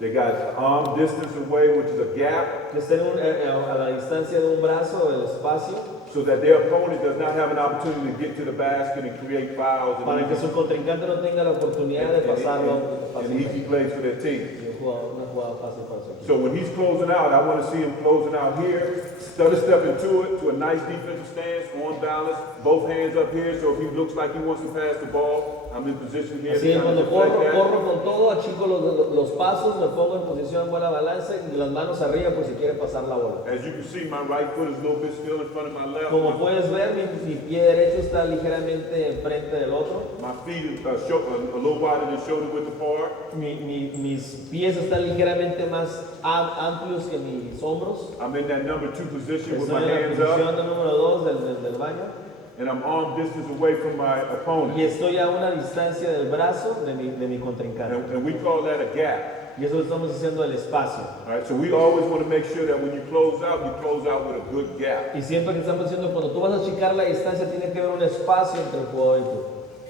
they got arm distance away, which is a gap, que estén a la distancia de un brazo, el espacio, so that their opponent does not have an opportunity to get to the basket and create fouls para que su contrincante no tenga la oportunidad de pasarlo and easy fácilmente. plays for their team. Y una jugada fácil para su equipo. So when he's closing out, I want to see him closing out here, stutter step into it to a nice defensive stance, on balance, both hands up here, so if he looks like he wants to pass the ball, I'm in position here Así to es, kind cuando of deflect that. corro con todo, achico los pasos, me pongo en posición buena balance y las manos arriba por si quiere pasar la bola. As you can see, my right foot is a little bit still in front of my left. Como puedes ver, mi pie derecho está ligeramente enfrente del otro. My feet is a little wider than shoulder width apart. Mis pies están ligeramente más amplios que mis hombros. I'm in that number 2 position with my Estoy en la hands posición up, de número 2 del baño. and I'm arm distance away from my opponent. Y estoy a una distancia del brazo de mi contrincante. And we call that a gap. Y eso lo estamos haciendo el espacio. All right, so we always want to make sure that when you close out with a good gap. Y siempre que estamos diciendo, cuando tú vas a achicar la distancia, tiene que haber un espacio entre el jugador y tú.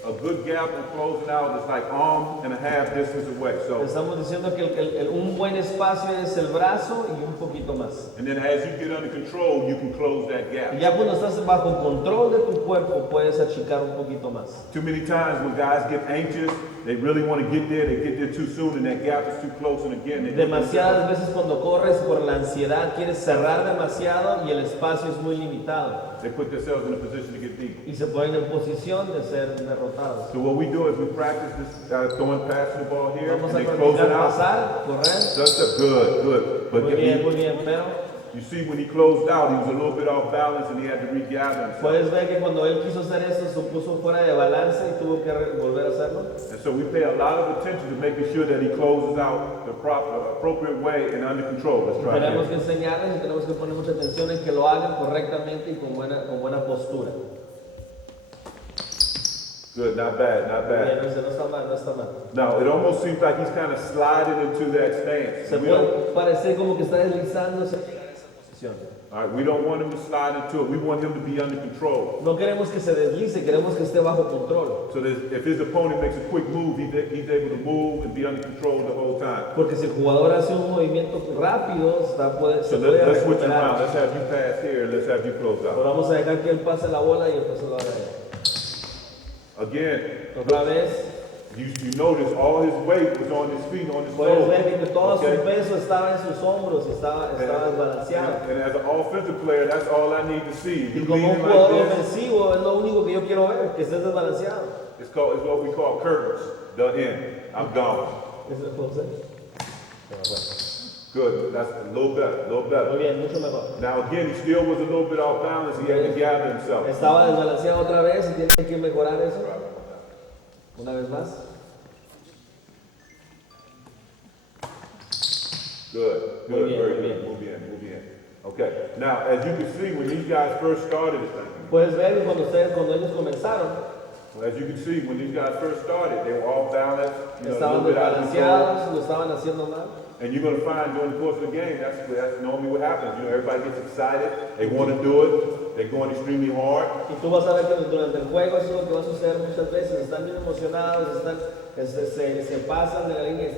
a good gap in closing out is like arm and a half distance away. So, Estamos diciendo que un buen espacio es el brazo y un poquito más. and then as you get under control, you can close that Y gap. ya cuando estás bajo control de tu cuerpo, puedes achicar un poquito más. Too many times when guys get anxious, they really want to get there, they get there too soon, and that gap is too close, and again, they Demasiadas veces cuando corres por la ansiedad, quieres cerrar demasiado y el espacio es muy limitado. they put themselves in a position to get beat. Y se ponen en posición de ser derrotados. So what we do is we practice this throwing, passing the ball here, Vamos and a they close it practicar out. pasar, correr. That's a good. But Muy bien, pero you see, when he closed out, he was a little bit off balance, and he had to regather himself. puedes ver que cuando él quiso hacer esto se puso fuera de balance y tuvo que volver a hacerlo. And so we pay a lot of attention to making sure that he closes out the proper, appropriate way and under control. Let's try Tenemos que it. enseñarles y tenemos que poner mucha atención en que lo hagan correctamente y con buena postura. Good, not bad, not Bien, bad. no está mal, no está mal. Now, it almost seems like he's kind of sliding into that stance. Se We don't, puede parecer como que está deslizándose a llegar a esa posición. all right, we don't want him to slide into it. We want him to be under control. No queremos que se deslice, queremos que esté bajo control. So that if his opponent makes a quick move, he's able to move and be under control the whole time. Porque si el jugador hace un movimiento rápido, So se puede let's switch around. recuperar. Let's have you pass here. Let's have you close Pero out. vamos a dejar que él pase la bola y después se lo haga él. Again, Otra vez, you notice all his weight was on his feet, on his puedes toes. ver que todo Okay? su peso estaba en sus hombros y estaba desbalanceado. And as an offensive player, that's all I need to see. Y You como un leaning jugador like this, ofensivo es lo único que yo quiero ver, que estés desbalanceado. it's what we call curtains. The end. I'm gone. ¿Eso lo puedo hacer? Good. That's a little better. A little Muy better. bien, mucho mejor. Now again, he still was a little bit off balance. He had to gather himself. Estaba desbalanceado otra vez y tiene que mejorar eso. Una vez más. Good. Muy Good. bien, Very muy good. bien. Move in. Move in. Okay. Now, as you can see, when these guys first started, Puedes ver que cuando ellos comenzaron, as you can see, when these guys first started, they were off balance. A estaban little bit out of control. desbalanceados, lo estaban haciendo mal. And you're going to find during the course of the game, that's normally what happens. You know, everybody gets excited. They want to do it. They're going extremely hard. Y tú vas a ver que durante el juego eso es lo que va a suceder muchas veces. Están bien emocionados, se pasan de la línea y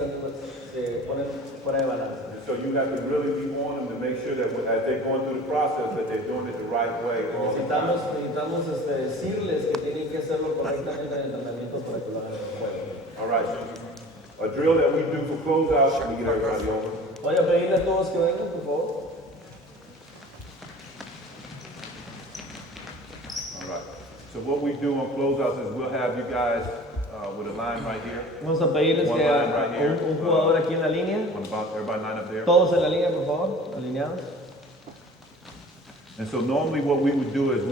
se ponen fuera de balance. And so you have to really be on them to make sure that as they're going through the process, that they're doing it the right way all the time. Necesitamos decirles que tienen que hacerlo correctamente en el entrenamiento para que lo hagan en el juego. All right. So a drill that we do for closeouts. Let me get everybody over. Voy a pedirle a todos que vengan, por favor. All right. So what we do on closeouts is we'll have you guys with a line right here. Vamos a pedirles One que line right here. un jugador aquí en la línea, Everybody line up there. todos en la línea, por favor, alineados. And so normally what we would do is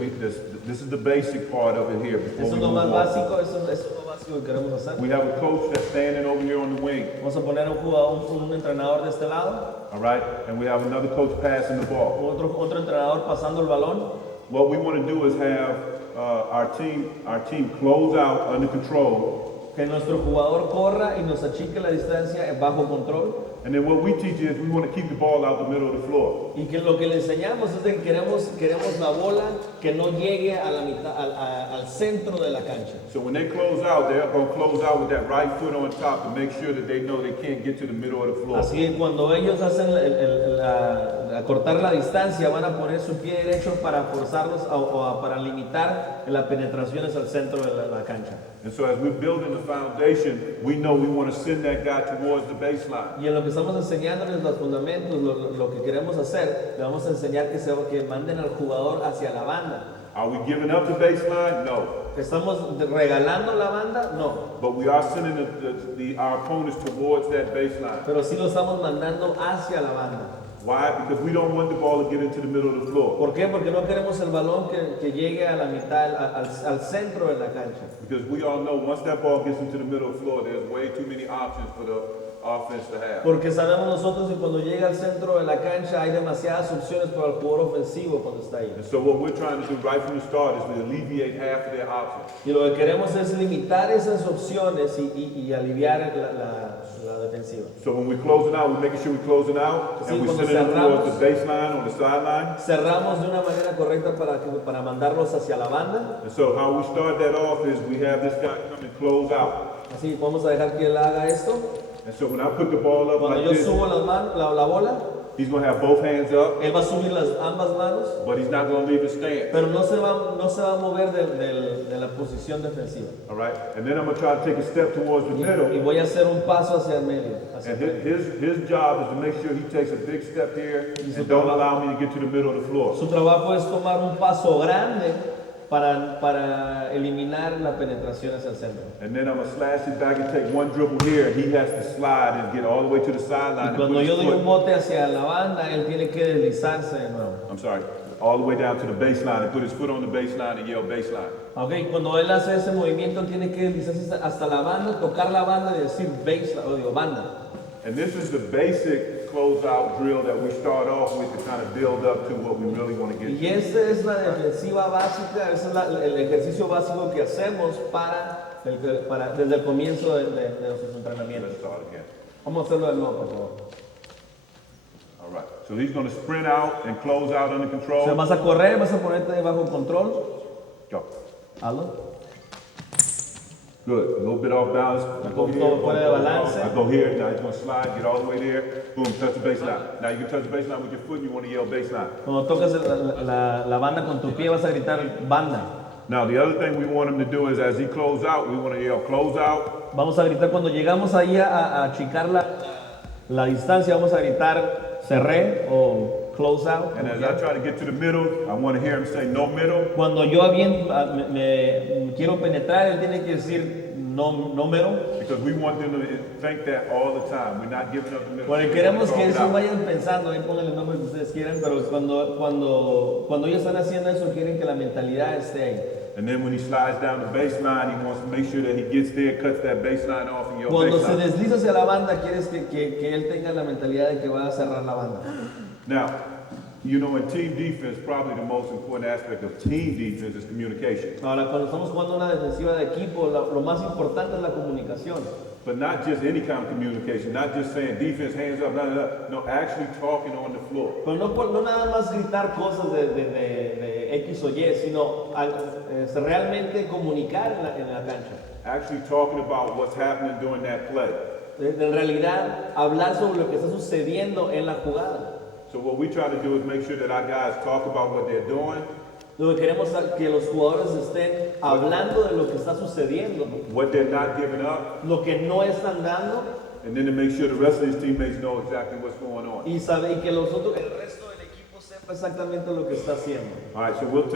this is the basic part of it here. Before Eso we es lo move más on. básico, eso es lo básico que queremos hacer. We have a coach that's standing over here on the wing. Vamos a poner un jugador, un entrenador de este lado, All right, and we have another coach passing the ball. otro entrenador pasando el balón. What we want to do is have our team close out under control, Que nuestro jugador corra y nos achique la distancia bajo control. and then what we teach is we want to keep the ball out the middle of the floor. Y que lo que le enseñamos es de que queremos la bola que no llegue a la mitad, al centro de la cancha. So when they close out, they're going to close out with that right foot on top to make sure that they know they can't get to the middle of the floor. Así que cuando ellos hacen cortar la distancia, van a poner su pie derecho para forzarlos para limitar las penetraciones al centro de la cancha. And so as we're building the foundation, we know we want to send that guy towards the baseline. Y en lo que estamos enseñándoles los fundamentos, lo que queremos hacer, le vamos a enseñar que manden al jugador hacia la banda. Are we giving up the baseline? No. ¿Estamos regalando la banda? No. But we are sending our opponents towards that baseline. Pero sí lo estamos mandando hacia la banda. Why? Because we don't want the ball to get into the middle of the floor. ¿Por qué? Porque no queremos el balón que llegue a la mitad, al centro de la cancha. Because we all know once that ball gets into the middle of the floor, there's way too many options for the offense to have. Porque sabemos nosotros que cuando llega al centro de la cancha hay demasiadas opciones para el jugador ofensivo cuando está ahí. And so what we're trying to do right from the start is to alleviate half of their options. Y lo que queremos es limitar esas opciones y aliviar la defensiva. So when we're closing out, we're making sure we're closing out, Sí, and we're cuando sending them cerramos. towards the baseline on the sideline. Cerramos de una manera correcta para mandarlos hacia la banda. And so how we start that off is we have this guy come and close out. Así vamos a dejar que él haga esto. And so when I put the ball up Cuando like yo this, subo la bola, he's going to have both hands up, él va a subir ambas manos, but he's not going to leave his stance. pero no se va a mover de la posición defensiva. All right? And then I'm going to try to take a step towards the Y middle. voy a hacer un paso hacia el medio. And his job is to make sure he takes a big step here and don't allow me to get to the middle of the floor. Su trabajo es tomar un paso grande para eliminar la penetración hacia el centro. And then I'm going to slash it back and take one dribble here. He has to slide and get all the way to the sideline. Y and cuando put his yo doy un foot- bote hacia la banda, él tiene que deslizarse de nuevo. I'm sorry, all the way down to the baseline and put his foot on the baseline and yell baseline. Okay, cuando él hace ese movimiento, él tiene que deslizarse hasta la banda, tocar la banda y decir baseline, o digo banda. And this is the basic closeout drill that we start off with to kind of build up to what we really want to get Y to. esa es la defensiva básica, ese es el ejercicio básico que hacemos desde el comienzo de nuestros entrenamientos. Let's start again. Vamos a hacerlo de nuevo, por favor. All right. So he's going to sprint out and close out under O sea, control. vas a correr, vas a ponerte bajo control. Go. Hazlo. Good. A little bit off balance. I go here. Todo fuera de balance. I go here. Now he's going to slide, get all the way there. Boom, touch the baseline. Now you can touch the baseline with your foot and you want to yell baseline. Cuando tocas la banda con tu pie, vas a gritar banda. Now the other thing we want him to do is as he close out, we want to yell close out. Vamos a gritar, cuando llegamos ahí a achicar la distancia, vamos a gritar cerré o close out. And as I try to get to the middle, I want to hear him say no middle. Cuando yo me quiero penetrar, él tiene que decir número. Because we want them to think that all the time. We're not giving up the middle. Porque We queremos wanna que talk it eso out. vayan pensando, ahí pongan el nombre que ustedes quieran, pero cuando ellos están haciendo eso, quieren que la mentalidad esté ahí. And then when he slides down the baseline, he wants to make sure that he gets there, cuts that baseline off, and your Cuando se baseline. desliza hacia la banda, quieres que él tenga la mentalidad de que va a cerrar la banda. Now, you know, in team defense, probably the most important aspect of team defense is communication. Ahora, cuando estamos jugando una defensiva de equipo, lo más importante es la comunicación. But not just any kind of communication, not just saying defense, hands up, blah, blah, blah. No, actually talking on the floor. Pero no nada más gritar cosas de X o Y, sino realmente comunicar en la cancha. Actually talking about what's happening during that play. En realidad, hablar sobre lo que está sucediendo en la jugada. So what we try to do is make sure that our guys talk about what they're doing, Lo que queremos es que los jugadores estén hablando de lo que está sucediendo, what they're not giving up, lo que no están dando, and then to make sure the rest of his teammates know exactly what's going on. y que el resto del equipo sepa exactamente lo que está haciendo. All right, so we'll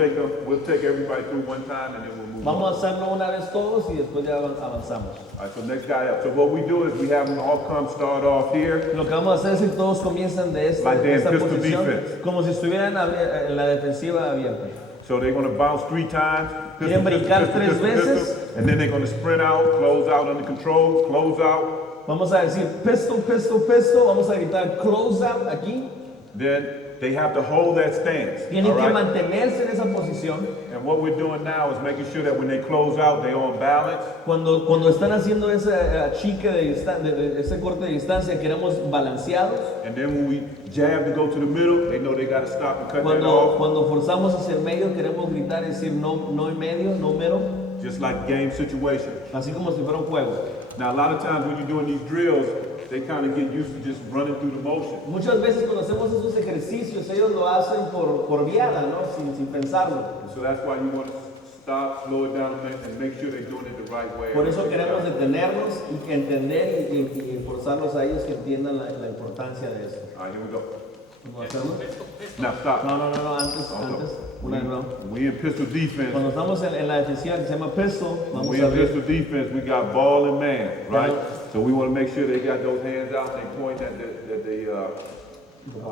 take everybody through one time, and then we'll move Vamos a on. hacerlo una vez todos y después ya avanzamos. All right, so next guy up. So what we do is we have them all come start off here. Lo que vamos a hacer es que todos comienzan de Like they're in esta pistol posición, defense. como si estuvieran en la defensiva abierta. So they're going to bounce 3 times. Quieren brincar 3 veces. And then they're going to sprint out, close out under control, close out. Vamos a decir pistol, pistol, pistol. Vamos a gritar close out aquí. Then they have to hold that stance. Tienen all que right? mantenerse en esa posición. And what we're doing now is making sure that when they close out, they're on balance. Cuando están haciendo ese achique ese corte de distancia, queremos balanceados. And then when we jab to go to the middle, they know they got to stop and cut that off. Cuando forzamos hacia el medio, queremos gritar y decir no en medio, no mero, Just like game situation. así como si fuera un juego. Now, a lot of times when you're doing these drills, they kind of get used to just running through the motion. Muchas veces cuando hacemos esos ejercicios, ellos lo hacen por viada, ¿no? Sin pensarlo. And so that's why you want to stop, slow it down, and make sure they're doing it the right way. Por eso queremos detenernos y entender y forzarlos a ellos que entiendan la importancia de esto. All right, here we go. ¿Cómo hacerlo? Now stop. No, antes, una de nuevo. We in pistol defense. Cuando estamos en la defensiva que se llama pistol, vamos We a in ver. pistol defense. We got ball and man, right? So we want to make sure they got those hands out. They point at the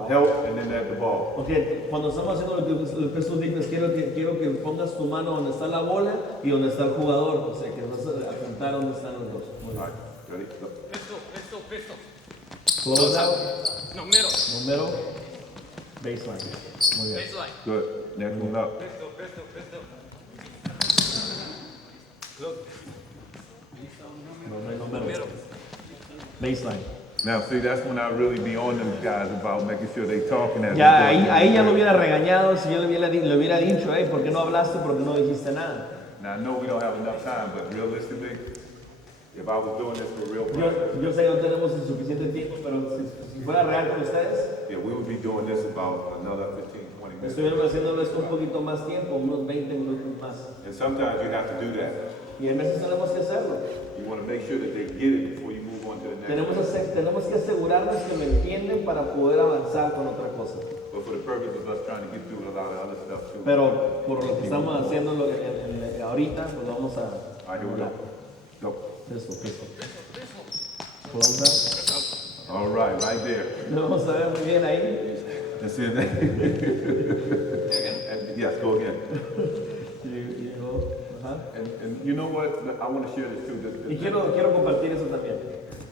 help and then at the ball. Ok, cuando estamos haciendo el pistol defense, quiero que pongas tu mano donde está la bola y donde está el jugador. O sea, que vas a apuntar donde están los dos. Muy All bien. right, ready? Go. Pistol. Close out, No, middle. número, baseline. Muy bien. Baseline. Good. Next one up. Pistol. No hay número. Middle. Baseline. Now, see, that's when I really be on them guys about making sure they talking as Ya, they ahí ya lo doing it. hubiera regañado si yo le hubiera dicho, hey, ¿por qué no hablaste? ¿Por qué no dijiste nada? Now, I know we don't have enough time, but realistically, if I was doing this for real Yo, practice, yo sé que no tenemos el suficiente tiempo, pero si fuera real con ustedes, yeah, we would be doing this about another 15, 20 minutes. estuviéramos haciéndolo esto un poquito más tiempo, unos 20 minutos más. And sometimes you have to do that. Y en veces tenemos que hacerlo. You want to make sure that they get it before you move on to the next one. Tenemos que asegurarnos que lo entienden para poder avanzar con otra cosa. But for the purpose of us trying to get through a lot of other stuff too. Pero por lo que estamos haciendo ahorita, pues vamos a All right, here we go. Go. Eso. Close up. All right, right there. Lo vamos a ver muy bien ahí. That's it. And yes, go again. And you know what? I want to share this too. Y quiero compartir eso también.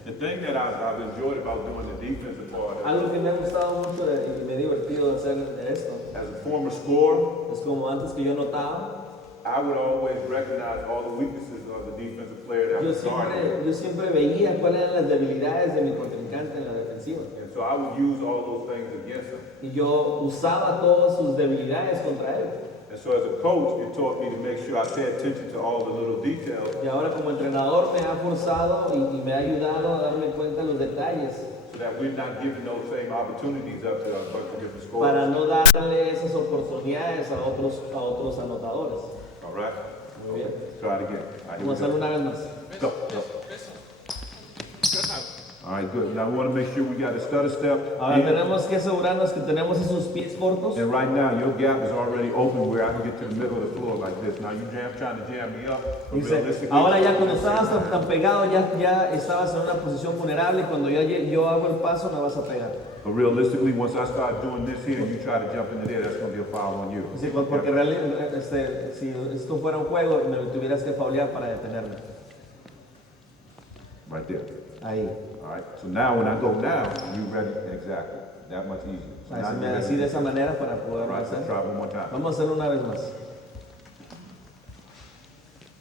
The thing that I've enjoyed about doing the defensive part, Algo que me ha gustado mucho y me he divertido de hacer esto as a former scorer, es como antes que yo notaba, I would always recognize all the weaknesses of the defensive player that was guarding. yo siempre veía cuáles eran las debilidades de mi contrincante en la defensiva. And so I would use all those things against him. Y yo usaba todas sus debilidades contra él. And so as a coach, it taught me to make sure I pay attention to all the little details Y ahora como entrenador me ha forzado y me ha ayudado a darme cuenta de los detalles so that we're not giving those same opportunities up to a bunch of different para scorers. no darle esas oportunidades a otros anotadores. All right? Muy bien. Try it again. All right, here we Vamos a hacerlo go. una vez más. Go. All right, good. Now we want to make sure we got a stutter step. Ahora in. tenemos que asegurarnos que tenemos esos pies cortos. And right now, your gap is already open where I can get to the middle of the floor like this. Now you trying to jam me up. But Dice, realistically, ahora ya cuando estabas tan pegado, ya estabas en una posición vulnerable y cuando yo hago el paso me vas a pegar. but realistically, once I start doing this here, you try to jump into there, that's going to be a foul on you. Dice, porque si esto fuera un juego, me tuvieras que faulear para detenerme. Right there. Ahí. All right. So now when I go down, you ready? Exactly. That much easier. So now you're Así de ready. esa manera para poder All right. So hacer. try one more time. Vamos a hacerlo una vez más.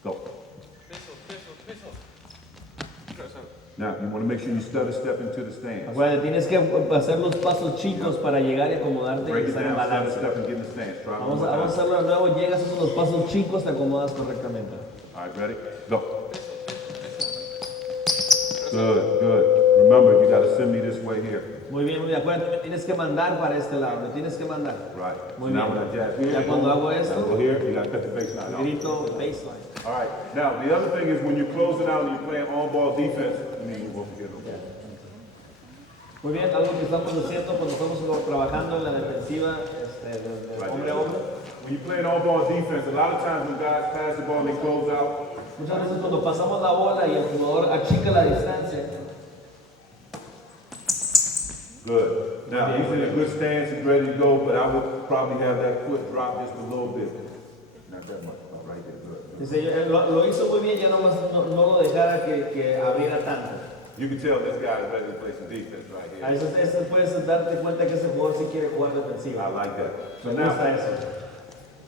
Go. Now you want to make sure you stutter step into the stance. Acuérdate, tienes que hacer los pasos chicos para llegar y acomodarte y Break it estar en down, stutter balance. step, and get in the stance. Try one Vamos more a time. hacerlo de nuevo, llegas, haces los pasos chicos, te acomodas correctamente. All right. Ready? Go. Good. Good. Remember, you got to send me this way here. Muy bien, acuérdate, me tienes que mandar para este lado, me tienes que mandar. Right. Muy so now bien. when I jab here, Ya cuando hago gotta esto, go here, you got to cut the baseline off. grito baseline. All right. Now, the other thing is when you're closing out and you're playing on-ball defense, let me move over here a little bit. Muy bien, algo que estamos haciendo cuando estamos trabajando en la defensiva de hombre a hombre. When you're playing on-ball defense, a lot of times when guys pass the ball and they close out, Muchas veces cuando pasamos la bola y el jugador achica la distancia, good. Now, he's in a good stance, he's ready to go, but I would probably have that foot drop just a little bit. Not that much, about right there, good. dice, él lo hizo muy bien, ya nomás no lo dejara que abriera tanto. You can tell this guy is ready to play some defense right A here. veces puedes darte cuenta que ese jugador sí quiere jugar I defensiva. like that. So Me gusta now, eso.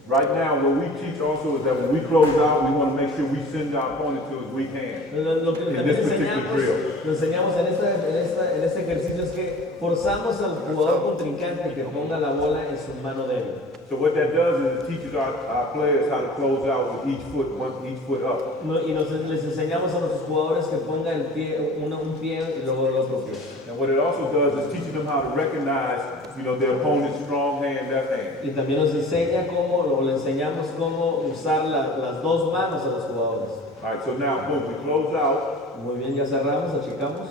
right now, what we teach also is that when we close out, we want to make sure we send our opponent to his weak hand. Lo que In también this particular drill. lo enseñamos en este ejercicio es que forzamos al jugador contrincante que ponga la bola en su mano débil. So what that does is it teaches our players how to close out with each foot up. Les enseñamos a nuestros jugadores que ponga un pie y luego el otro pie. And what it also does is teaching them how to recognize, their opponent's strong hand, left hand. Y también nos enseña le enseñamos cómo usar las dos manos a los jugadores. All right, so now, boom, we close out. Muy bien, ya cerramos, achicamos.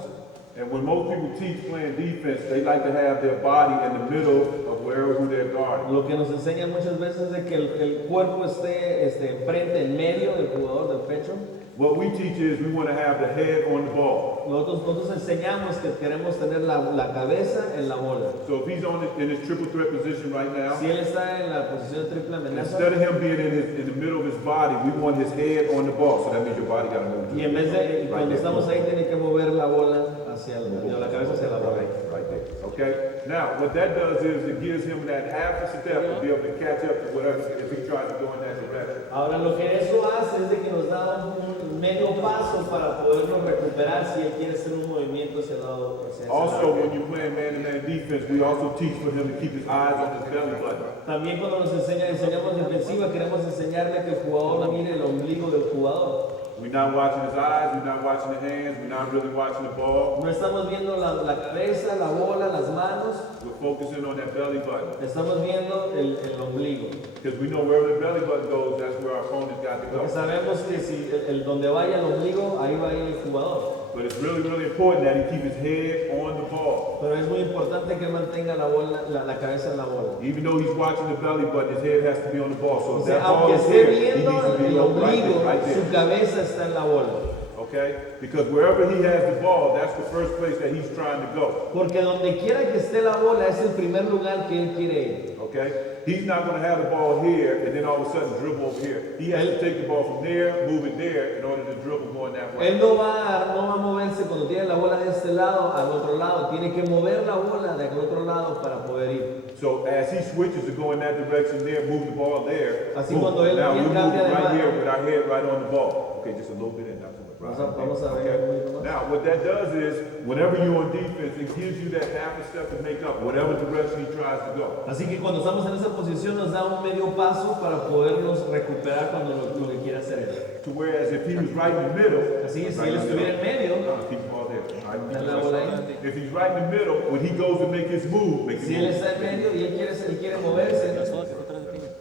And when most people teach playing defense, they like to have their body in the middle of who they're guarding. Lo que nos enseñan muchas veces es de que el cuerpo esté enfrente, en medio del jugador, del pecho. What we teach is we want to have the head on the ball. Nosotros enseñamos que queremos tener la cabeza en la bola. So if he's in his triple threat position right now, Si él está en la posición de triple amenaza, instead of him being in the middle of his body, we want his head on the ball. So that means your body got to move. y en vez de, Right cuando there. estamos ahí, tiene que mover la bola hacia la cabeza hacia la bola. Right there. Okay? Now, what that does is it gives him that half a step to be able to catch up to whatever if he tries to go in that direction. Ahora lo que eso hace es de que nos da un medio paso para podernos recuperar si él quiere hacer un movimiento movimiento hacia el lado. Also, when you're playing man-to-man defense, we also teach for him to keep his eyes on his belly button. También cuando nos enseñamos defensiva, queremos enseñarle que el jugador mire el ombligo del jugador. We're not watching his eyes, we're not watching the hands, we're not really watching the ball. No estamos viendo la cabeza, la bola, las manos. We're focusing on that belly button. Estamos viendo el ombligo. Because we know wherever the belly button goes, that's where our opponent's got to Porque go. sabemos que si donde vaya el ombligo, ahí va a ir el jugador. But it's really, really important that he keep his head on the ball. Pero es muy importante que mantenga la bola, la cabeza en la bola. Even though he's watching the belly button, his head has to be on the ball. So O if sea, that ball aunque is esté here, he viendo needs to be el right ombligo, there, right su there. cabeza está en la bola. Okay? Because wherever he has the ball, that's the first place that he's trying to go. Porque donde quiera que esté la bola es el primer lugar que él quiere ir. Okay? He's not going to have the ball here and then all of a sudden dribble over here. He has to take the ball from there, move it there in order to dribble going that way. Él no va a moverse cuando tiene la bola de este lado al otro lado. Tiene que mover la bola del otro lado para poder ir. So as he switches to go in that direction there, move the ball there. Así boom. cuando él Now we move cambia de right mano. here with our head right on the ball. Okay, just a little bit in, not too much. Right. Vamos a ver un poquito más. Now, what that does is, whenever you're on defense, it gives you that half a step to make up whatever direction he tries to go. Así que cuando estamos en esa posición nos da un medio paso para podernos recuperar cuando lo que quiere hacer él. To whereas if he was right in the middle, Así es, si right él in the estuviera en medio, no, keep the ball there. All right, keep Dale la the bola ball ahí. there. If he's right in the middle, when he goes to make his move, make si it él move. está en medio y él quiere moverse,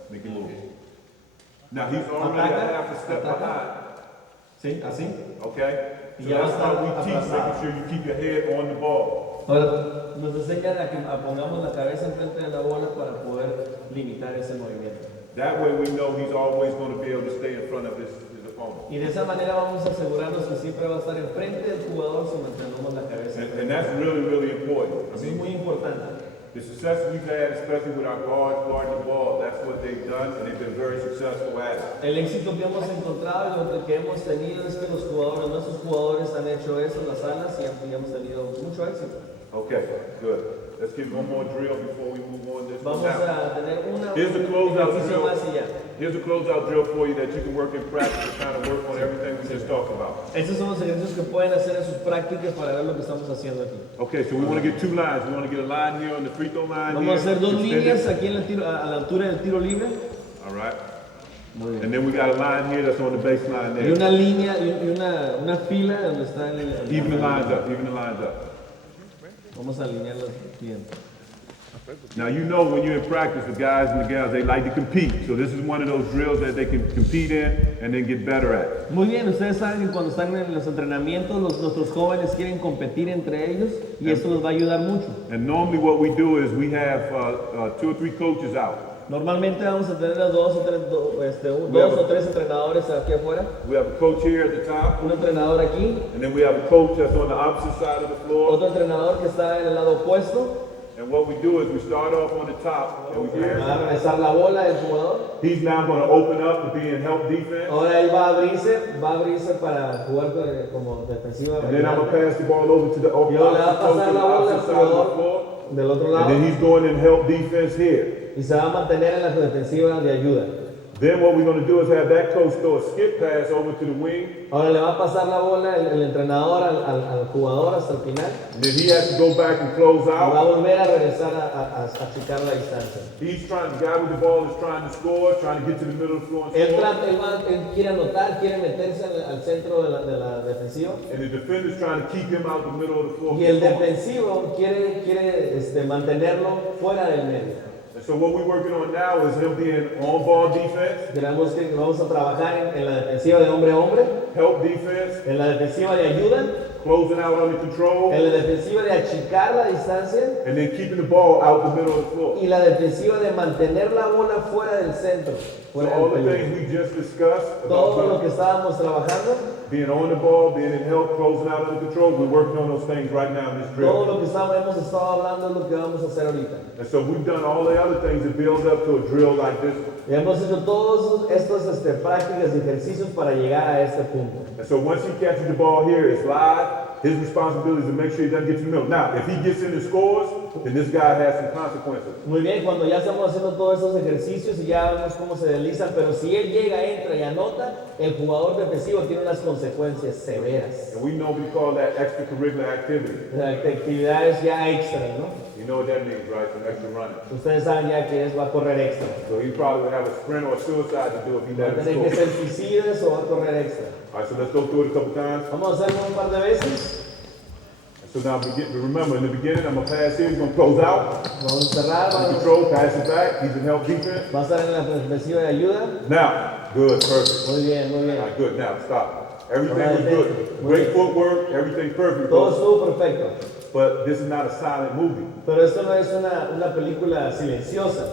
Make it move. Now he's already a half a step behind. sí, así. Okay? So Y ya that's va a why we estar teach atrasado. making sure you keep your head on the ball. Ahora, nos enseñan a que pongamos la cabeza enfrente de la bola para poder limitar ese movimiento. That way we know he's always going to be able to stay in front of his opponent. Y de esa manera vamos a asegurarnos que siempre va a estar enfrente del jugador si mantenemos la cabeza. And that's really, really important. I Eso es mean, muy importante. the success we've had, especially with our guards guarding the ball, that's what they've done, and they've been very successful at it. El éxito que hemos encontrado y lo que hemos tenido es que nuestros jugadores han hecho eso en las salas y hemos tenido mucho éxito. Okay, good. Let's get one more drill before we move on this one. Vamos Now, a tener here's the closeout ejercicio drill. más y ya. Here's a closeout drill for you that you can work in practice to kind of work on everything we just talked about. Estos son los ejercicios que pueden hacer en sus prácticas para ver lo que estamos haciendo aquí. Okay, so we want to get two lines. We want to get a line here on the free throw line. Vamos a hacer dos extend it. líneas aquí en el tiro, a la altura del tiro libre. All right. Muy bien. And then we got a line here that's on the baseline Y there. una línea y una fila donde está el Even the lines up, even the lines up. Vamos a alinearlos bien. Now you know when you're in practice, the guys and the gals, they like to compete. So this is one of those drills that they can compete in and then get better at. Muy bien, ustedes saben que cuando están en los entrenamientos, nuestros jóvenes quieren competir entre ellos y esto les va a ayudar mucho. And normally what we do is we have 2 or 3 coaches out. Normalmente vamos a tener a dos o tres entrenadores aquí afuera, We have a coach here at the top, un entrenador aquí, and then we have a coach that's on the opposite side of the floor. otro entrenador que está en el lado opuesto. And what we do is we start off on the top, and we hear Va a regresar la bola del jugador. he's now going to open up to be in help defense. Ahora él va a abrirse para jugar como defensiva. And then I'm going to pass the ball over to the Y ahora le va a opposite coach pasar on the la bola al opposite side of the jugador floor. del otro And lado then he's going in help defense here. y se va a mantener en la defensiva de ayuda. Then what we're going to do is have that coach throw a skip pass over to the wing. Ahora le va a pasar la bola el entrenador al jugador hasta el final. And then he has to go back and close Y va a out. volver a regresar a achicar la distancia. He's trying, the guy with the ball is trying to score, trying to get to the middle of the floor and Él score. quiere anotar, quiere meterse al centro de la defensiva. And the defender's trying to keep him out the middle of the floor. Y el defensivo quiere mantenerlo fuera del medio. And so what we're working on now is him being on ball defense, Tenemos que vamos a trabajar en la defensiva de hombre a hombre, help defense, en la defensiva de ayuda, closing out under control, en la defensiva de achicar la distancia and then keeping the ball out the middle of the floor. y la defensiva de mantener la bola fuera del centro. So Fuera all del the peligro. things we just discussed Todo lo about que estábamos trabajando, being on the ball, being in help, closing out under control, we're working on those things right now in this todo drill. lo que hemos estado hablando es lo que vamos a hacer ahorita. And so we've done all the other things that build up to a drill like this one. Y hemos hecho todas estas prácticas y ejercicios para llegar a este punto. And so once he catches the ball here, it's live. his responsibility is to make sure he doesn't get to the middle. Now, if he gets in and scores, then this guy has some consequences. Muy bien, cuando ya estamos haciendo todos esos ejercicios y ya vemos cómo se deslizan, pero si él llega, entra y anota, el jugador defensivo tiene unas consecuencias severas. And we know we call that extracurricular activity. Actividades ya extras, ¿no? You know what that means, right? Some extra running. Ustedes saben ya que va a correr extra. So he probably would have a sprint or a suicide to do if he Va a let him tener que score. ser suicidas o va a correr extra. All right, so let's go through it a couple times. Vamos a hacerlo un par de veces. So now, remember, in the beginning, I'm going to pass here. He's going to close out. Vamos a cerrar, In vamos. control, pass it back. He's in help defense. Va a estar en la defensiva de ayuda. Now, good, perfect. Muy bien, muy bien. All right, good. Now, stop. Everything All right, was thank good. you. Great Muy bien. footwork. Everything perfect. Todo Bro. estuvo perfecto. But this is not a silent movie. Pero esto no es una película silenciosa.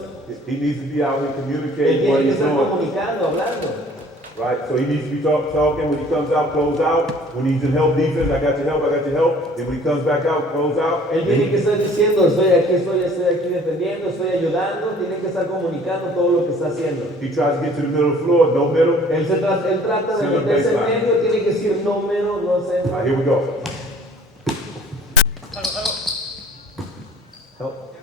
He needs to be out here Él communicating tiene what que he's estar doing. comunicando, hablando. Right? So he needs to be talking. When he comes out, close out. When he's in help defense, I got your help, I got your help. Then when he comes back out, close out. Él tiene que estar diciendo, estoy aquí defendiendo, estoy ayudando. Tiene que estar comunicando todo lo que está haciendo. He tries to get to the middle of the floor, no middle. Él trata de Sí, lo meterse en baseline. medio, tiene que decir no menos, no sé. All right, here we go. Help.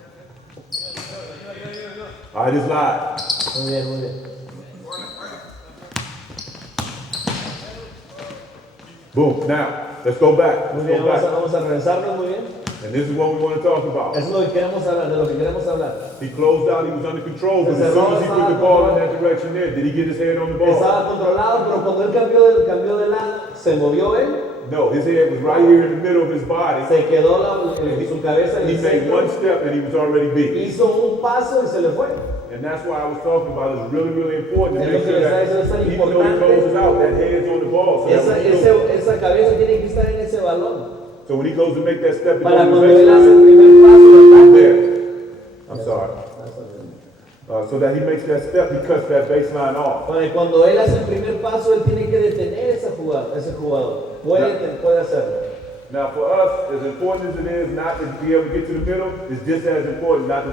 All right, it's live. Muy bien, muy bien. Boom. Now, let's go back. Muy Let's bien, go back. vamos a regresarnos muy bien. And this is what we want to talk about. Eso es lo que queremos hablar, de lo que queremos hablar. He closed out, he was under control, but Se as soon as he cerró, put the estaba ball in controlado. that direction there, did he get his head on the ball? Estaba controlado, pero cuando él cambió de lado, se movió él, No, his head was right here in the middle of his body. se quedó su cabeza en He el made one centro, step and he was already beat. hizo un paso y se le fue. And that's why I was talking about it's really, really important to Es make lo que sure le está that diciendo, es tan even though he importante. closes out, that head's on the ball. So, that when he goes, Esa cabeza tiene que estar en ese balón. so when he goes to make that step to go Para to the cuando él hace el baseline, primer paso de ataque. there. I'm sorry. So that he makes that step, he cuts that baseline off. Para cuando él hace el primer paso, él tiene que detener ese jugador. Puede hacerlo. Now for us, as important as it is not to be able to get to the middle, it's just as important not to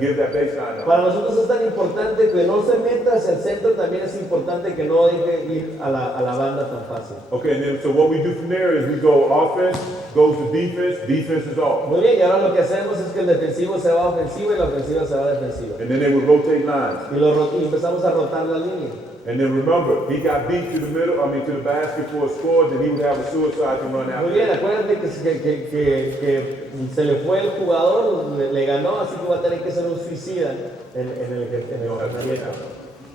give that baseline up. Para nosotros es tan importante que no se meta hacia el centro, también es importante que no deje ir a la banda tan fácil. Okay, and then so what we do from there is we go offense, goes to defense, defense is off. Muy bien, y ahora lo que hacemos es que el defensivo se va a ofensivo y la ofensiva se va a defensiva. And then they would rotate lines. Y empezamos a rotar la línea. And then remember, he got beat to the middle, to the basket for a score, then he would have a suicide to run out. Muy bien, acuérdate que se le fue el jugador, le ganó, así que va a tener que ser un suicida en el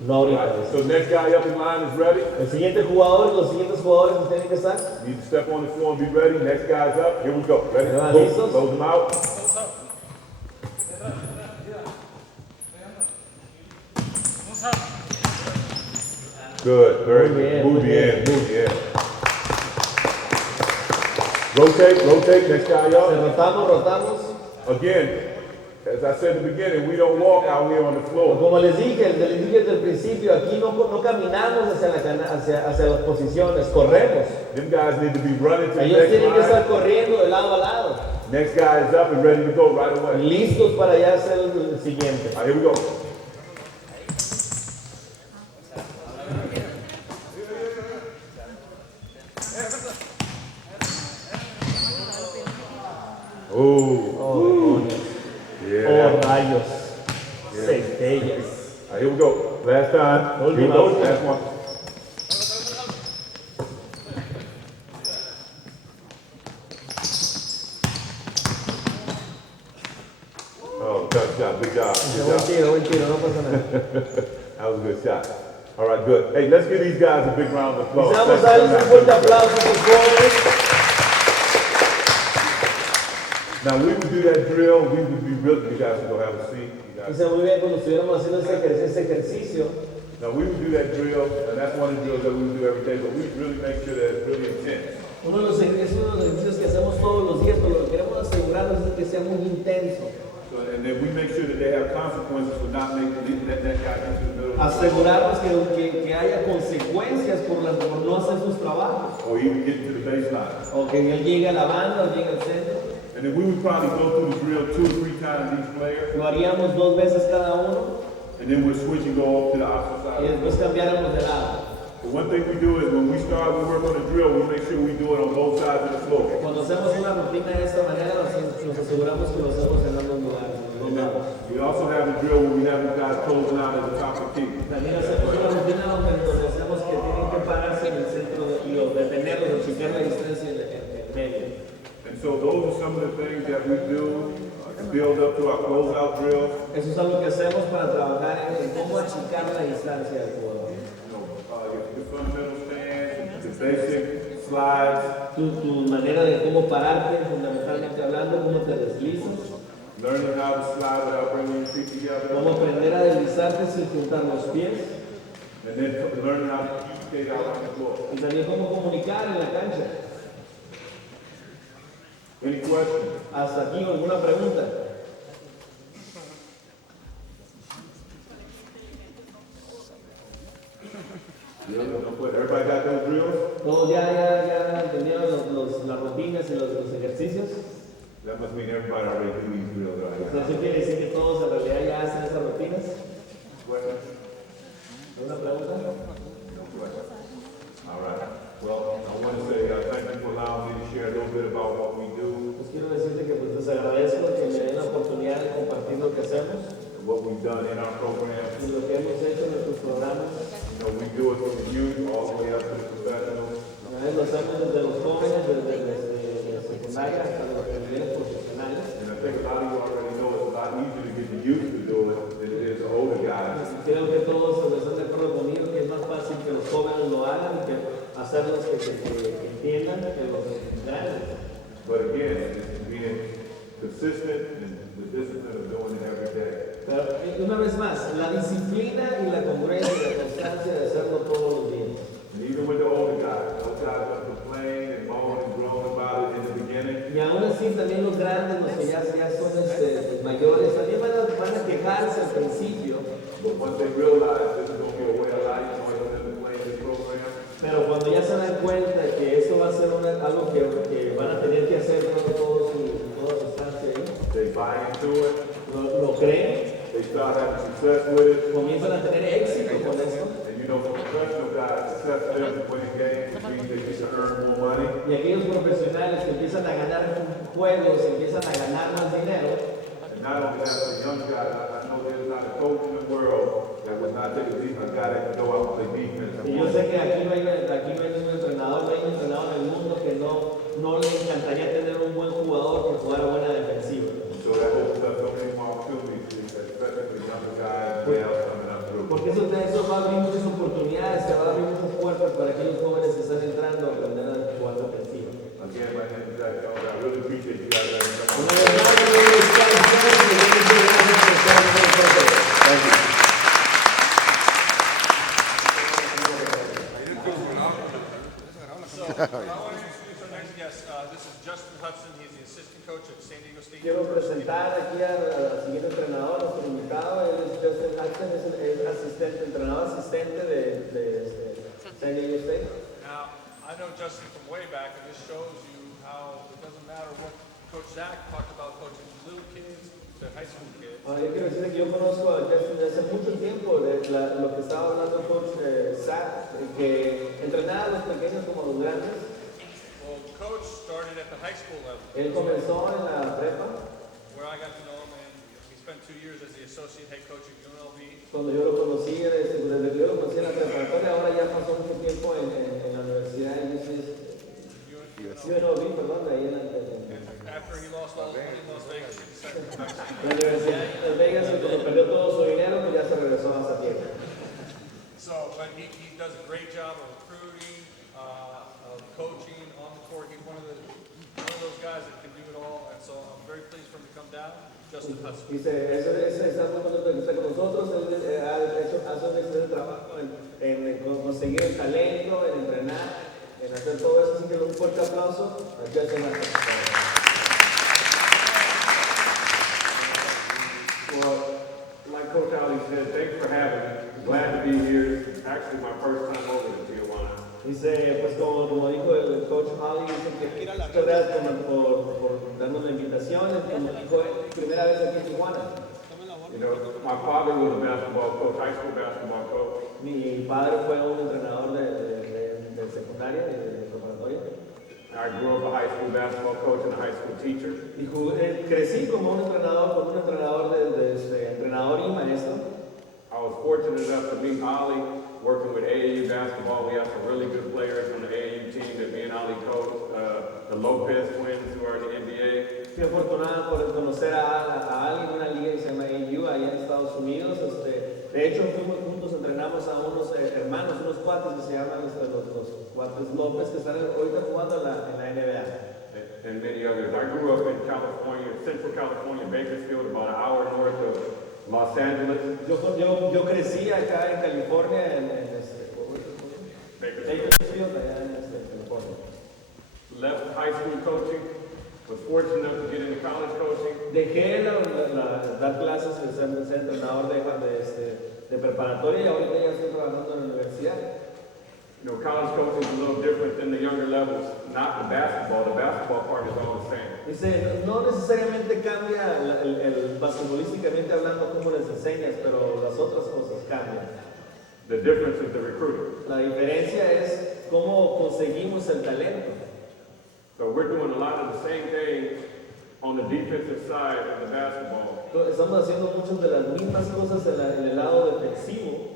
No ahorita. Right. So next guy up in line is ready. El siguiente jugador, los siguientes jugadores que tienen que estar. Need to step on the floor and be ready. Next guy's up. Here we go. Ready? Ya va, Boom. ¿listos? Close them out. Good. Very Muy bien, good. Move muy the bien. end. Move the end. Rotate. Next guy up. Rotamos. Again, as I said at the beginning, we don't walk out here on the floor. Como les dije desde el principio, aquí no caminamos hacia las posiciones, corremos. Them guys need to be running to the Ellos next tienen que estar line. corriendo de lado a lado, Next guy is up and ready to go right away. listos para ya hacer el siguiente. All right, here we go. Oh, Yeah. rayos, centellas. All right, here we go. Last time. Here we Última, go. última. Last one. Oh, tough shot. Good job. Good Buen tiro, no pasa nada. That was a good shot. All right, good. Hey, let's give these guys a big round of applause. Vamos a Thanks for darles un coming fuerte out. aplauso a sus jóvenes. Now, we would do that drill. We would be really, you guys can go have a seat. You guys. Dice muy bien cuando estuviéramos haciendo ese ejercicio. Now, we would do that drill, and that's one of the drills that we would do every day, but we really make sure that it's really intense. Es uno de los ejercicios que hacemos todos los días, pero lo que queremos asegurarnos es que sea muy intenso. So, and then we make sure that they have consequences for not making that guy into the middle of the Asegurarnos que haya consecuencias por no hacer sus trabajos. or even get to the baseline. O que él llegue a la banda o llegue al centro. And then we would probably go through the drill 2 or 3 times each player, Lo haríamos 2 veces cada uno and then we'd switch and go off to the opposite y side. después cambiáramos de lado. The one thing we do is when we work on a drill, we make sure we do it on both sides of the floor. Cuando hacemos una rutina de esta manera, nos aseguramos que lo hacemos en ambos lugares, en los dos lados. We also have a drill where we have the guys closing out at the top of the key. También hacemos una rutina donde hacemos que tienen que pararse en el centro y detenerlos, o chequear la distancia en medio. And so those are some of the things that we do to build up to our closeout drills. Eso es algo que hacemos para trabajar en cómo achicar la distancia del jugador. Your fundamental stance, the basic slides, Tu manera de cómo pararte, fundamentalmente hablando, cómo te deslizas, learning how to slide without bringing your feet together, cómo aprender a deslizarte sin juntar los pies, and then learning how to skate out on the floor. y también cómo comunicar en la cancha. Any questions? Hasta aquí, ¿alguna pregunta? Everybody got those drills? ¿Todos ya entendieron las rutinas y los ejercicios? That must mean everybody already do these drills, right? Eso quiere decir que todos en realidad ya hacen esas rutinas. Questions? ¿Alguna pregunta? No questions. All right. Well, I want to say thank you for allowing me to share a little bit about what we do, Pues quiero decirte que pues, les agradezco que me den la oportunidad de compartir lo que hacemos and what we've done in our program. y lo que hemos hecho en nuestros programas. We do it from the youth all the way up to the professionals. Una vez lo hacemos desde los jóvenes, desde la secundaria hasta los niveles profesionales. And I think a lot of you already know it's a lot easier to get the youth to do it than it is the older guys. Creo que todos están de acuerdo conmigo que es más fácil que los jóvenes lo hagan y que hacerlos que entiendan que los grandes. But again, it's being consistent and the discipline of doing it every day. Pero una vez más, la disciplina y la congruencia y la constancia de hacerlo todos los días. And even with the older guys, those guys that complain and moan and groan about it in the beginning, Y aún así también los grandes, los que ya son mayores, también van a quejarse al principio. but once they realize this is going to be a way of life, so they're going to play this program, Pero cuando ya se dan cuenta que esto va a ser algo que van a tener que hacer todos su estancia ahí, they buy into it, lo creen, they start having success with it. comienzan a tener éxito con esto. And you know, for professional guys, success for them to win a game, which means they get to earn more money. Y aquellos profesionales que empiezan a ganar juegos, empiezan a ganar más dinero, And not only that, for young guys, I know there's not a coach in the world that would not take a guy that can go out and play defense. y yo sé que aquí no hay ningún entrenador, no hay un entrenador en el mundo que no le encantaría tener un buen jugador que jugara buena defensiva. So that opens up so many more opportunities, especially for younger guys, males coming up through. Porque eso va a abrir muchas oportunidades, te va a abrir muchas puertas para aquellos jóvenes que están entrando a aprender a jugar defensiva. Again, my name is Zack. I really appreciate you guys letting me come Una on. vez más, Thank you. Yes, this is Justin Hudson. He's the assistant coach at San Diego State. Quiero presentar aquí al siguiente entrenador, nuestro invitado. Él es Justin Hudson, es entrenador asistente de San Diego State. Now, I know Justin from way back, and this shows you how it doesn't matter what Coach Zack talked about coaching little kids to high school kids. Yo quiero decirle que yo conozco a Justin desde hace mucho tiempo, de lo que estaba hablando Coach Zack, que entrenaba a los pequeños como a los grandes. Well, Coach started at the high school level, Él comenzó en la prepa, where I got to know him, and he spent 2 years as the associate head coach at UNLV. cuando yo lo conocí, desde que yo lo conocí en la preparatoria, ahora ya pasó mucho tiempo en la universidad de UNLV, perdón, de ahí en After he lost all his money in Las Vegas, he decided to come back. la Universidad de Las Vegas, y cuando perdió todo su dinero, pues ya se regresó a esa tierra. So, but he does a great job of recruiting, of coaching on the court. He's one of those guys that can do it all, and so I'm very pleased for him to come down. Justin Hudson. Dice, está muy contento de que esté con nosotros. Él hace un excelente trabajo en conseguir el talento, en entrenar, en hacer todo eso. Así que un fuerte aplauso a Justin Hudson. Well, like Coach Ali said, thanks for having me. Glad to be here. Actually, my first time over to Tijuana. Dice, pues como dijo el coach Ali, dice que muchas gracias por darnos la invitación. Como dijo él, primera vez aquí en Tijuana. You know, My father was a basketball coach, high school basketball coach. Mi padre fue un entrenador de secundaria, de preparatoria. I grew up a high school basketball coach and a high school teacher. Y crecí como un entrenador, entrenador y maestro. I was fortunate enough to meet Ali working with AAU basketball. We have some really good players on the AAU team that me and Ali coached. The Lopez twins who are in the NBA. Fui afortunado por conocer a alguien en una liga que se llama AAU allá en Estados Unidos. De hecho, fuimos juntos, entrenamos a unos hermanos, unos cuates que se llaman los cuates López, que están ahorita jugando en la NBA. And many others. I grew up in California, Central California, Bakersfield, about an hour north of Los Angeles. Yo crecí acá en California, en Bakersfield, allá en California. Left high school coaching, was fortunate enough to get into college coaching. Dejé dar clases, ser entrenador de preparatoria y ahorita ya estoy trabajando en la universidad. You know, college coaching is a little different than the younger levels. Not the basketball part is all the same. Dice, no necesariamente cambia basquetbolísticamente hablando cómo les enseñas, pero las otras cosas cambian. The difference is the recruiting. La diferencia es cómo conseguimos el talento. So we're doing a lot of the same things on the defensive side of the basketball. Estamos haciendo muchas de las mismas cosas en el lado defensivo.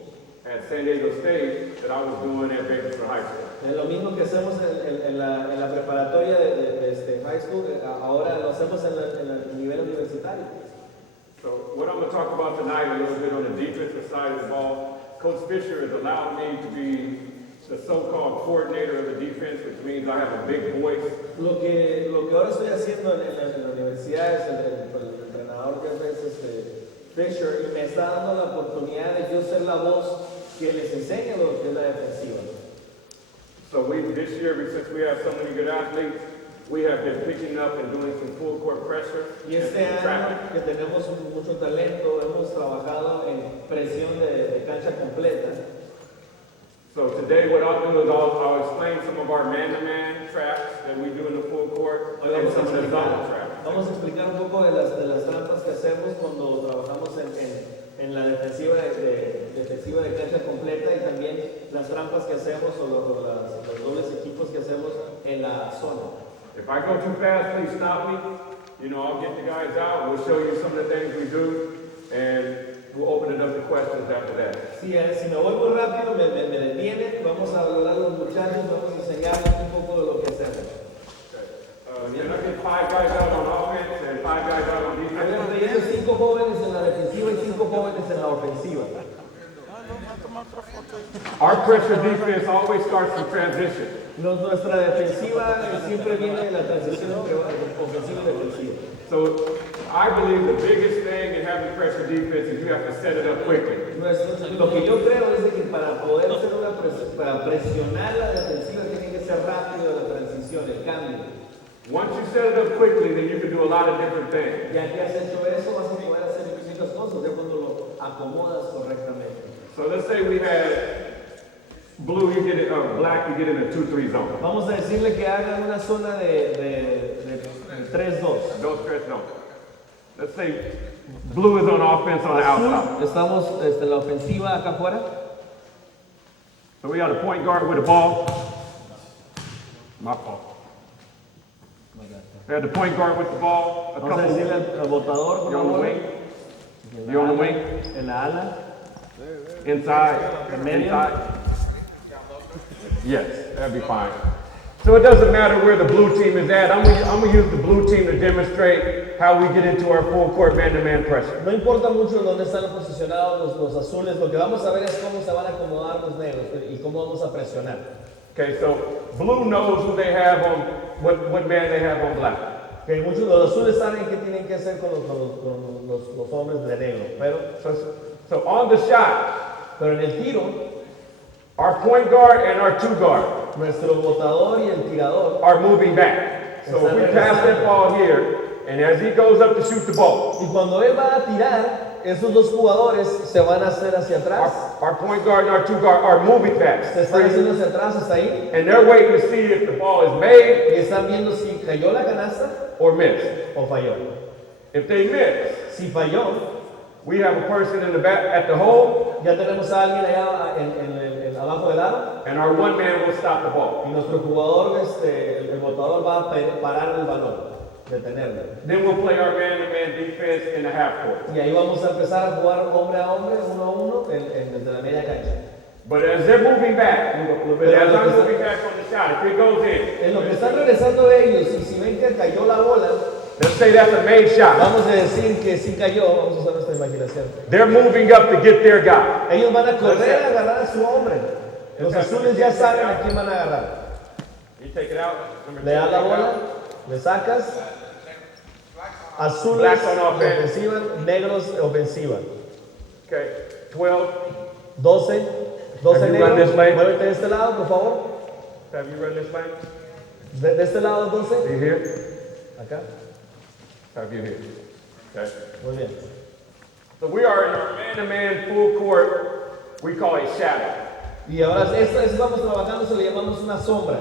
At San Diego State that I was doing at Bakersfield High School. Es lo mismo que hacemos en la preparatoria de high school, ahora lo hacemos en el nivel universitario. So what I'm going to talk about tonight a little bit on the defensive side of the ball, Coach Fisher has allowed me to be the so-called coordinator of the defense, which means I have a big voice. Lo que ahora estoy haciendo en la universidad es el entrenador que es Fisher, y me está dando la oportunidad de yo ser la voz que les enseña lo que es la defensiva. So this year, since we have so many good athletes, we have been picking up and doing some full court pressure. Y este año que tenemos mucho talento, hemos trabajado en presión de cancha completa. So today what I'll do is I'll explain some of our man-to-man traps that we do in the full court and some of the zone traps. Vamos a explicar un poco de las trampas que hacemos cuando trabajamos en la defensiva de cancha completa y también las trampas que hacemos o los dobles equipos que hacemos en la zona. If I go too fast, please stop me. You know, I'll get the guys out. We'll show you some of the things we do, and we'll open it up to questions after that. Si me voy muy rápido, me detiene. Vamos a hablar a los muchachos, vamos a enseñarles un poco de lo que hacemos. Can I get 5 guys out on offense and 5 guys out on defense? 5 jóvenes en la defensiva y 5 jóvenes en la ofensiva. Our pressure defense always starts from transition. Nuestra defensiva siempre viene de la transición entre ofensiva y defensiva. So I believe the biggest thing in having pressure defense is you have to set it up quickly. Lo que yo creo es de que para poder hacer para presionar la defensiva tiene que ser rápido la transición, el cambio. Once you set it up quickly, then you can do a lot of different things. Ya que has hecho eso, vas a poder hacer muchas cosas, ya cuando lo acomodas correctamente. So let's say we had blue, you get it, black, you get in a 2-3 zone. Vamos a decirle que hagan una zona de 3-2. Don't stress, no. Let's say blue is on offense on the outside. Estamos en la ofensiva acá afuera. So we got a point guard with a ball. My fault. We had the point guard with the ball. Vamos a decirle al botador You're on the wing. You're on the wing. En la ala. Inside. En medio. Inside. Yes, that'd be fine. So it doesn't matter where the blue team is at. I'm gonna use the blue team to demonstrate how we get into our full court man-to-man pressure. No importa mucho dónde están posicionados los azules. Lo que vamos a ver es cómo se van a acomodar los negros y cómo vamos a presionar. Okay, so blue knows who they have on, what man they have on black. Okay, muchos de los azules saben qué tienen que hacer con los hombres de negro. So on the shot, pero en el tiro, our point guard and our 2 guard nuestro botador y el tirador are moving back. So if we pass that ball here, and as he goes up to shoot the ball, y cuando él va a tirar, esos dos jugadores se van a hacer hacia atrás. Our point guard and our 2 guard are moving back. Se están haciendo hacia atrás hasta ahí. And they're waiting to see if the ball is made Y están viendo si cayó la canasta or missed. o falló. If they miss, Si falló, We have a person in the back at the hole, Ya tenemos a alguien allá abajo del aro. and our one man will stop the ball. Y nuestro jugador, el botador, va a parar el balón, detenerlo. Then we'll play our man-to-man defense in the half court. Y ahí vamos a empezar a jugar hombre a hombre, uno a uno, desde la media cancha. But as they're moving back, as I'm moving back on the shot, if it goes in, En lo que están regresando ellos, y si ven que cayó la bola, let's say that's a made shot. vamos a decir que sí cayó, vamos a usar nuestra imaginación. They're moving up to get their guy. Ellos van a correr a agarrar a su hombre. Los azules ya saben a quién van a agarrar. You take it out. Le das la bola, le sacas. Azules Blacks on offense. ofensiva, negros ofensiva. Okay, 12. 12 Have you run negros. this lane? Muévete de este lado, por favor. Have you run this lane? De este lado, 12. You here? Acá. Have you here? Okay. Muy bien. So we are in our man-to-man full court. We call it shadow. Y ahora esto vamos trabajando, se le llamamos una sombra.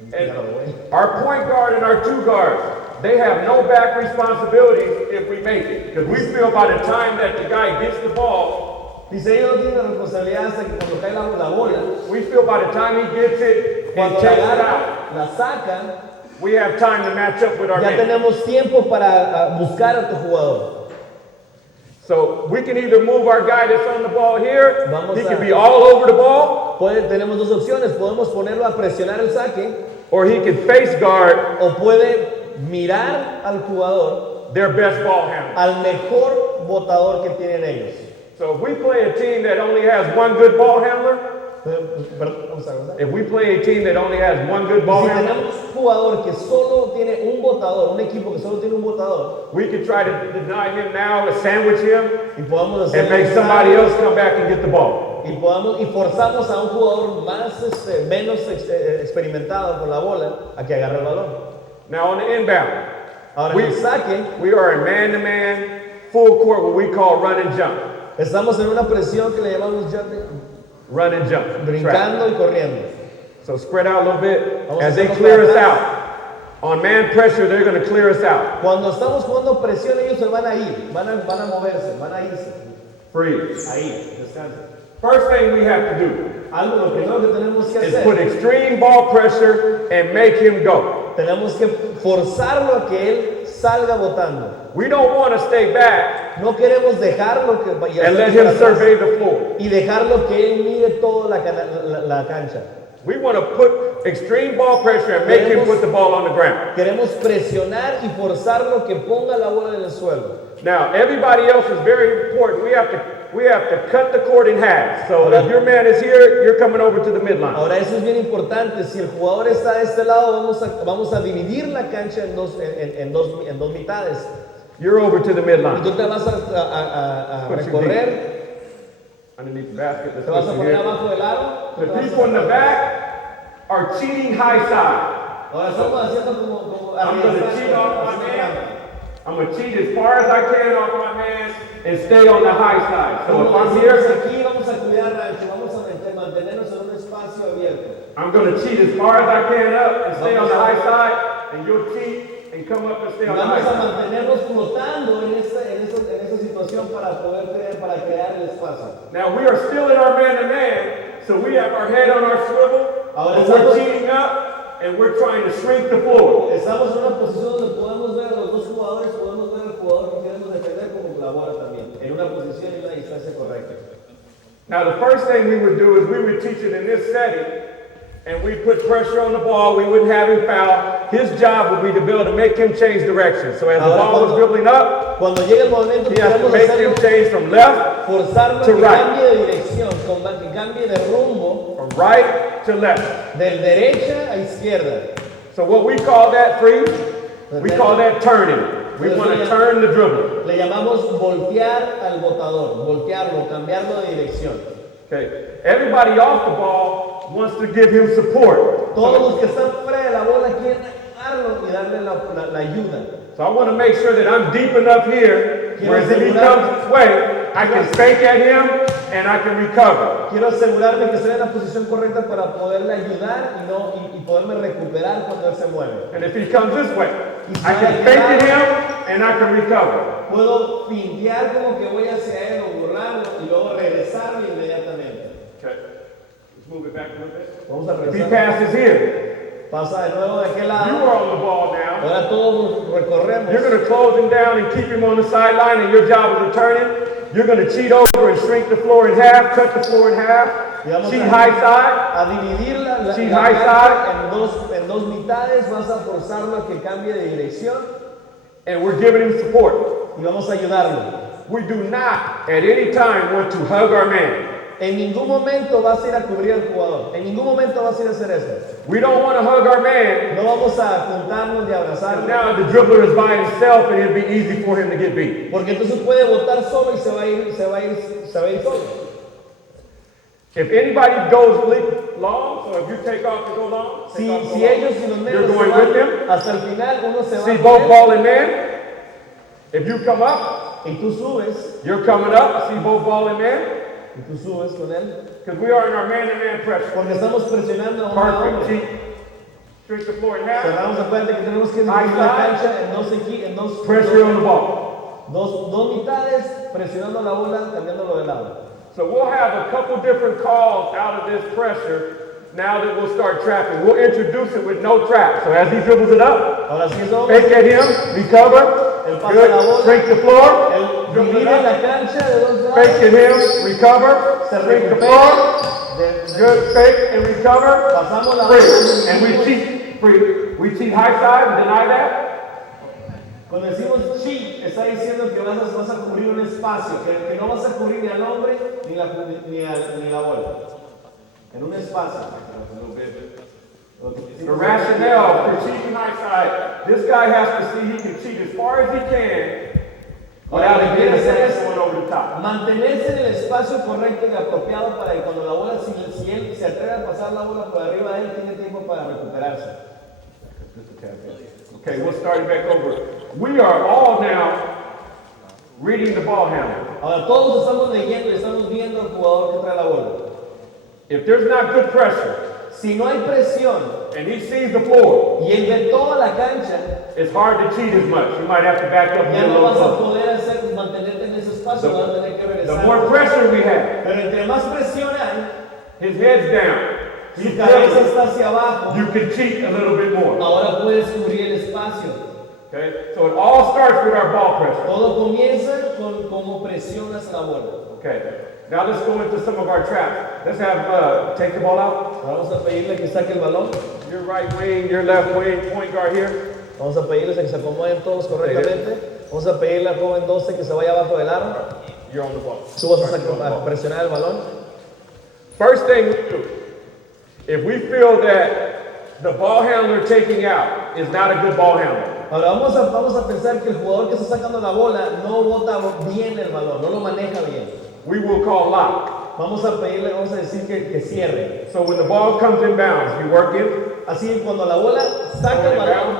And our point guard and our two guards, they have no back responsibilities if we make it. Because we feel by the time that the guy gets the ball, Dice, ellos no tienen responsabilidad hasta que cuando cae la bola, we feel by the time he gets it and cuando takes la it out, agarra, la sacan, we have time to match up with our ya man. tenemos tiempo para buscar a tu jugador. So we can either move our guy that's on the ball here, Vamos he a- can be all over the ball, Tenemos dos opciones, podemos ponerlo a presionar el saque or he can face guard o puede mirar al jugador, their best ball handler. al mejor botador que tienen ellos. So if we play a team that only has one good ball handler, Perdón, vamos a ver, ¿verdad? if we play a team that only has one good ball Si handler, tenemos un jugador que solo tiene un botador, un equipo que solo tiene un botador, we could try to deny him now, sandwich him, y podamos and hacer make somebody else come back and get the ball. y forzamos a un jugador menos experimentado con la bola a que agarre el balón. Now on the inbound, Ahora en el saque we are in man-to-man, full court, what we call run and jump. estamos en una presión que le llamamos jumping, Run and jump. Trap. brincando y corriendo. So spread out a little bit. Vamos As a they hacerlo clear para us atrás. out, on man pressure, they're going to clear us out. Cuando estamos jugando presión ellos se van a ir, van a moverse, van a irse. Freeze. Ahí, descansen. First thing we have to do Lo primero que tenemos que is put hacer, extreme ball pressure and make him go. tenemos que forzarlo a que él salga botando. We don't want to stay back No queremos dejarlo que vaya and let him survey the floor. y dejarlo que él mire toda la cancha. We want to put extreme ball pressure and make him put the ball on the ground. Queremos presionar y forzarlo que ponga la bola en el suelo. Now, everybody else is very important. We have to cut the court in half. So if your man is here, you're coming over to the midline. Ahora eso es bien importante. Si el jugador está de este lado, vamos a dividir la cancha en dos mitades. You're over to the Y midline. tú te vas a Put your recorrer, Underneath the basket, let's te vas put a you poner here. abajo del aro. tú The te vas a people in the sacar. back are cheating high side. Ahora estamos haciendo como I'm going to cheat off my man. I'm going to cheat as far as I can off my man and stay on the high side. So if I'm here, Aquí vamos a cuidar rancho, vamos a mantenernos en un espacio abierto. I'm going to cheat as far as I can up and stay on the high side, and you'll cheat and come up and stay on the high Vamos a side. mantenernos flotando en esa situación para crear el espacio. Now we are still in our man-to-man, so we have our head on our swivel, Ahora but we're estamos- cheating up and we're trying to shrink the floor. Estamos en una posición donde podemos ver a los dos jugadores, podemos ver al jugador que queremos defender como la bola también, en una posición y una distancia correcta. Now the first thing we would do is we would teach it in this setting, and we put pressure on the ball. We wouldn't have him foul. His job would be to be able to make him change direction. So as the Ahora, ball was cuando- dribbling up, Cuando llegue el momento he has to podemos make him hacerlo, change from left, forzarlo a to que right. cambie de dirección, que cambie de rumbo, from right to left. de derecha a izquierda. So what we call that, Freeze, we call that turning. We want to turn the dribble. Le llamamos voltear al botador, voltearlo, cambiarlo de dirección. Okay. Everybody off the ball wants to give him support. Todos los que están fuera de la bola quieren ayudarlo y darle la ayuda. So I want to make sure that I'm deep enough here, where if he comes this way, I can fake at him and I can recover. Quiero asegurarme que estoy en la posición correcta para poderle ayudar y poderme recuperar cuando él se mueve. And if he comes this way, I can fake it him and I can recover. Puedo fintear como que voy hacia él o burlarlo y luego regresarme inmediatamente. Okay. Let's move it back a little bit. Vamos a If he regresar. passes here, Pasa de nuevo de aquel you lado. are on the ball now. Ahora todos recorremos. You're going to close him down and keep him on the sideline, and your job is returning. You're going to cheat over and shrink the floor in half, cut the floor in half, cheat high side. A dividir la Sí, la high cancha en dos mitades, vas a forzarlo a que cambie de dirección And we're giving him support. y vamos a ayudarlo. We do not at any time want to hug our man. En ningún momento vas a ir a cubrir al jugador. En ningún momento vas a ir a hacer eso. We don't want to hug our man. No vamos a juntarnos y abrazarnos. Now the dribbler is by himself and it'll be easy for him to get beat. Porque entonces puede botar solo y se va a ir solo. If anybody goes long, so if you take off and go long, Si take off, si go long, ellos y los you're negros se going with them. van hasta el final, uno se va See con both él, ball and man. If you come up, y tú subes, you're coming up. See both ball and man. y tú subes con él. Because we are in our man-to-man pressure. Porque estamos presionando a un Perfect. hombre. Cheat. Shrink the floor in half. Cerramos, acuérdate que tenemos que High dividir la side. cancha en dos Pressure on the ball. dos mitades, presionando la bola, cambiándolo de lado. So we'll have a couple different calls out of this pressure now that we'll start trapping. We'll introduce it with no trap. So as he dribbles it up, Ahora sí eso, fake at him, recover, él pasa la good, bola, shrink the floor, él dribble it divide up, la cancha de dos lados, fake at him, recover, se shrink the recupera, floor, good, fake and recover, pasamos la free. bola, And we cheat, free. We cheat high side and deny that. Cuando decimos cheat, está diciendo que vas a cubrir un espacio, que no vas a cubrir ni al hombre ni la bola. En un espacio. The rationale for cheating high side, this guy has to see he can cheat as far as he can without Ahora, getting ¿quieres someone over the top. mantenerse en el espacio correcto y apropiado para que cuando la bola, si él se atreve a pasar la bola por arriba de él, tiene tiempo para recuperarse. Okay, we'll start it back over. We are all now reading the ball handler. Ahora todos estamos leyendo y estamos viendo al jugador que trae la bola. If there's not good pressure Si no hay presión and he sees the floor, y él ve toda la cancha, it's hard to cheat as much. You might have to back up and ya get a no little vas a closer. poder mantenerte en ese espacio, vas a tener que The regresar. more pressure we have, Pero entre más presión hay, his head's down. su He's cabeza dribbling. está hacia abajo, You can cheat a little bit more. ahora puedes cubrir el espacio. Okay? So it all starts with our ball pressure. Todo comienza con cómo presionas la bola. Okay. Now let's go into some of our traps. Let's have take the ball out. Vamos a pedirle que saque el balón. Your right wing, your left wing, point guard here. Vamos a pedirles que se acomoden todos correctamente. Vamos a pedirle al joven 12 que se vaya abajo del aro. You're on the ball. Tú vas a presionar el balón. First thing we do, if we feel that the ball handler taking out is not a good ball handler, Ahora vamos a pensar que el jugador que está sacando la bola no bota bien el balón, no lo maneja bien. we will call lock. Vamos a decir que cierre. So when the ball comes in bounds, you work it, Así cuando la bola saca throw el it balón, down.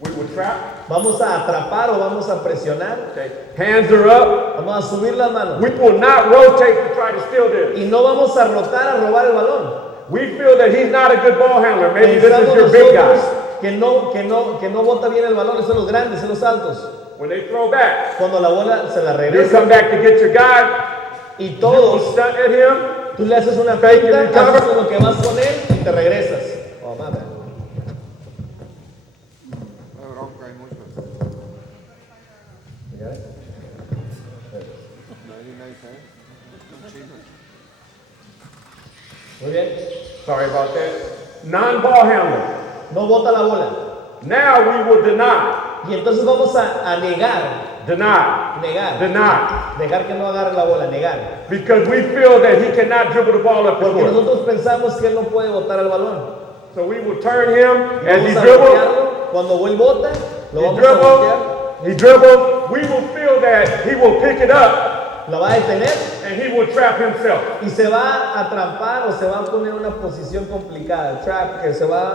We will trap. vamos a atrapar o vamos a presionar. Okay. Hands are up. Vamos a subir las manos. We will not rotate to try to steal this. Y no vamos a rotar a robar el balón. We feel that he's not a good ball handler. Maybe this is Pensamos your big nosotros guy. que no bota bien el balón, son los grandes, son los altos. When they throw back, Cuando la bola se la you regresa come back to get your guy. y You will todos, stunt at him. tú le haces una Fake finta, and recover. haces como que vas con él y te regresas. Oh, mame. Muy bien. Sorry about that. Non-ball handler. No bota la bola. Now we will deny. Y entonces vamos a negar, dejar que no agarre la bola, negar. Because we feel that he cannot dribble the ball up the Porque court. nosotros pensamos que él no puede botar el balón. So we will turn him Y as vamos he a dribbles. bloquearlo. Cuando él bota, lo He vamos a bloquear. dribbles. He dribbles. We will feel that he will pick it up La va a detener and he will trap himself. y se va a atrampar o se va a poner en una posición complicada. Trap, que se va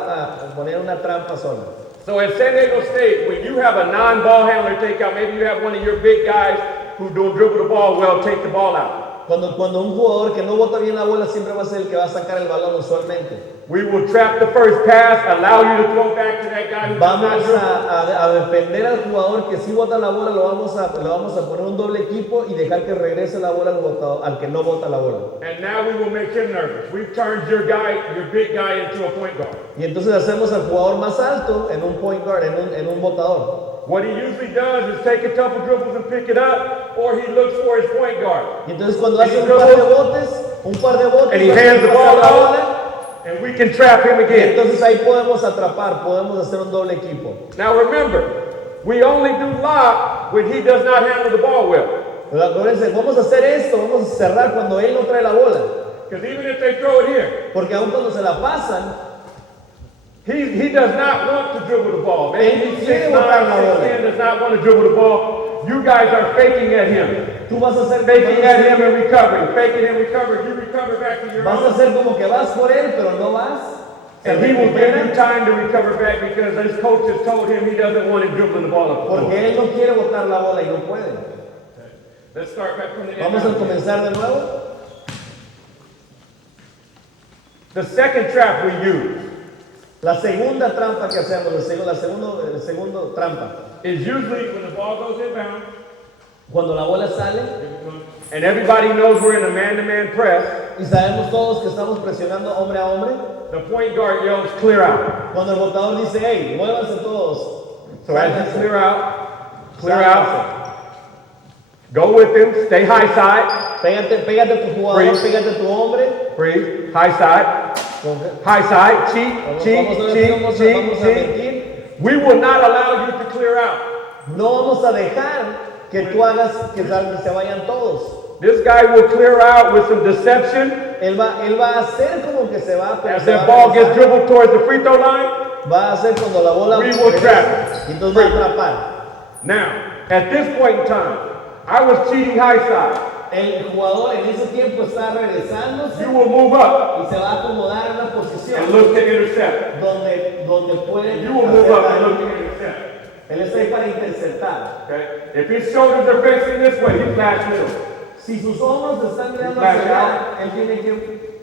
a poner en una trampa sola. So at San Diego State, when you have a non-ball handler take out, maybe you have one of your big guys who don't dribble the ball well, take the ball out. Cuando un jugador que no bota bien la bola siempre va a ser el que va a sacar el balón usualmente. We will trap the first pass, allow you to throw back to that guy who does not Vamos dribble. a defender al jugador que sí bota la bola, le vamos a poner un doble equipo y dejar que regrese la bola al que no bota la bola. And now we will make him nervous. We've turned your big guy into a point guard. Y entonces hacemos al jugador más alto en un point guard, en un botador. What he usually does is take a couple dribbles and pick it up, or he looks for his point guard. Y entonces cuando hace un par de botes, And he hands the ball out, and we can trap him y again. entonces ahí podemos atrapar, podemos hacer un doble equipo. Now remember, we only do lock when he does not handle the ball well. Pero acuérdense, vamos a hacer esto, vamos a cerrar cuando él no trae la bola. Because even if they throw it here, Porque aun cuando se la pasan, he does not want to dribble the ball. Maybe Él he's quiere 6'9", botar la bola. 6'10", does not want to dribble the ball. You guys are faking at him. tú vas a hacer Faking at him and recovering. Faking and recovering. You recover back to your vas a own. hacer como que vas por él, pero no vas. Se And he will give recupera you time to recover back because his coach has told him he doesn't want him dribbling the ball up the porque floor. él no quiere botar la bola y no puede. Let's start back from the end. Vamos a comenzar de nuevo. The second trap we use La segunda trampa que hacemos, el segundo trampa, is usually when the ball goes inbound cuando la bola sale and everybody knows we're in a man-to-man press, y sabemos todos que estamos presionando hombre a hombre, the point guard yells, clear out. cuando el botador dice, hey, muévanse todos. So as you clear out, go with him, stay high side, Pégate a tu jugador, Freeze. pégate a tu hombre. freeze, high side, cheat, Vamos a mentir. We will not allow you to clear out. No vamos a dejar que tú hagas que se vayan todos. This guy will clear out with some deception. Él va a hacer como que se va, pero As se that va ball a gets pasar. dribbled towards the free throw line. Va a hacer cuando la bola We will trap. y entonces va a atrapar. Now, at this point in time, I was cheating high side. El jugador en ese tiempo está regresándose You will move up y se va a acomodar en una and posición look to intercept. donde puede You will move hacer up and daño. look to intercept. Él está ahí para interceptar. Okay? If his shoulders are facing this way, you flash middle. Si sus hombros están mirando hacia allá, él tiene que.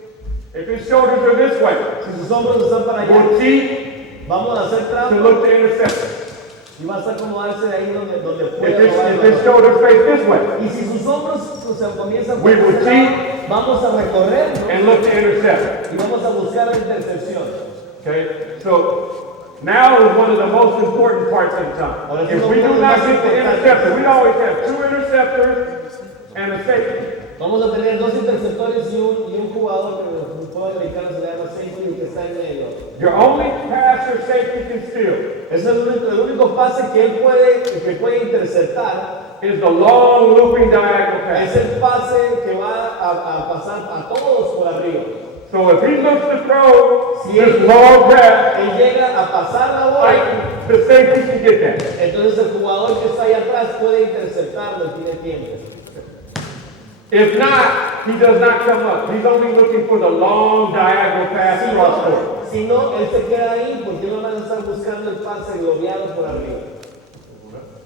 If his shoulders are this way, Si sus hombros están para allá, we'll cheat vamos a hacer to trampa look to intercept. y vas a acomodarse de ahí donde If pueda his, robar if el his balón. shoulders face this way, Y si sus hombros se comienzan We will ese cheat. lado, vamos a recorrer, ¿no? and look to intercept. Y vamos a buscar la intercepción. Okay? So now is one of the most important parts of the time. If we do not get the interceptor, we always have 2 interceptors and a safety. Vamos a tener 2 interceptores y un jugador que puede americano se llama safety que está en medio. Your only pass your safety can steal Es el único pase que él puede interceptar. is the long looping diagonal Es pass. el pase que va a pasar a todos por arriba. So if he looks to throw Si this él, long pass, él llega a pasar la bola, the safety can get that. entonces el jugador que está ahí atrás puede interceptarlo y tiene tiempo. If not, he does not come up. He's only looking for the long diagonal pass Si across no, court. si no, él se queda ahí porque no van a estar buscando el pase globeado por arriba.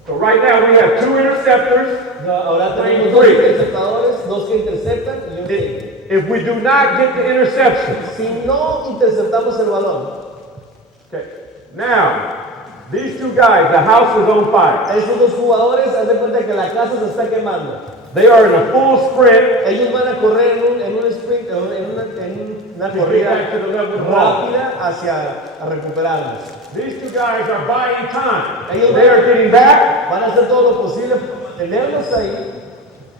So right now we have 2 interceptors. Ahora tenemos 2 interceptadores, 2 que interceptan y un que. If we do not get the interception, Si no interceptamos el balón, okay. Now, these 2 guys, the house is on fire. esos 2 jugadores, haz de cuenta que la casa se está quemando. They are in a full sprint Ellos van a correr en un sprint, en una to get corrida back to the level of the ball. rápida a recuperarnos. These 2 guys are buying time. Ellos They are getting back, van a hacer todo lo posible por tenerlos ahí.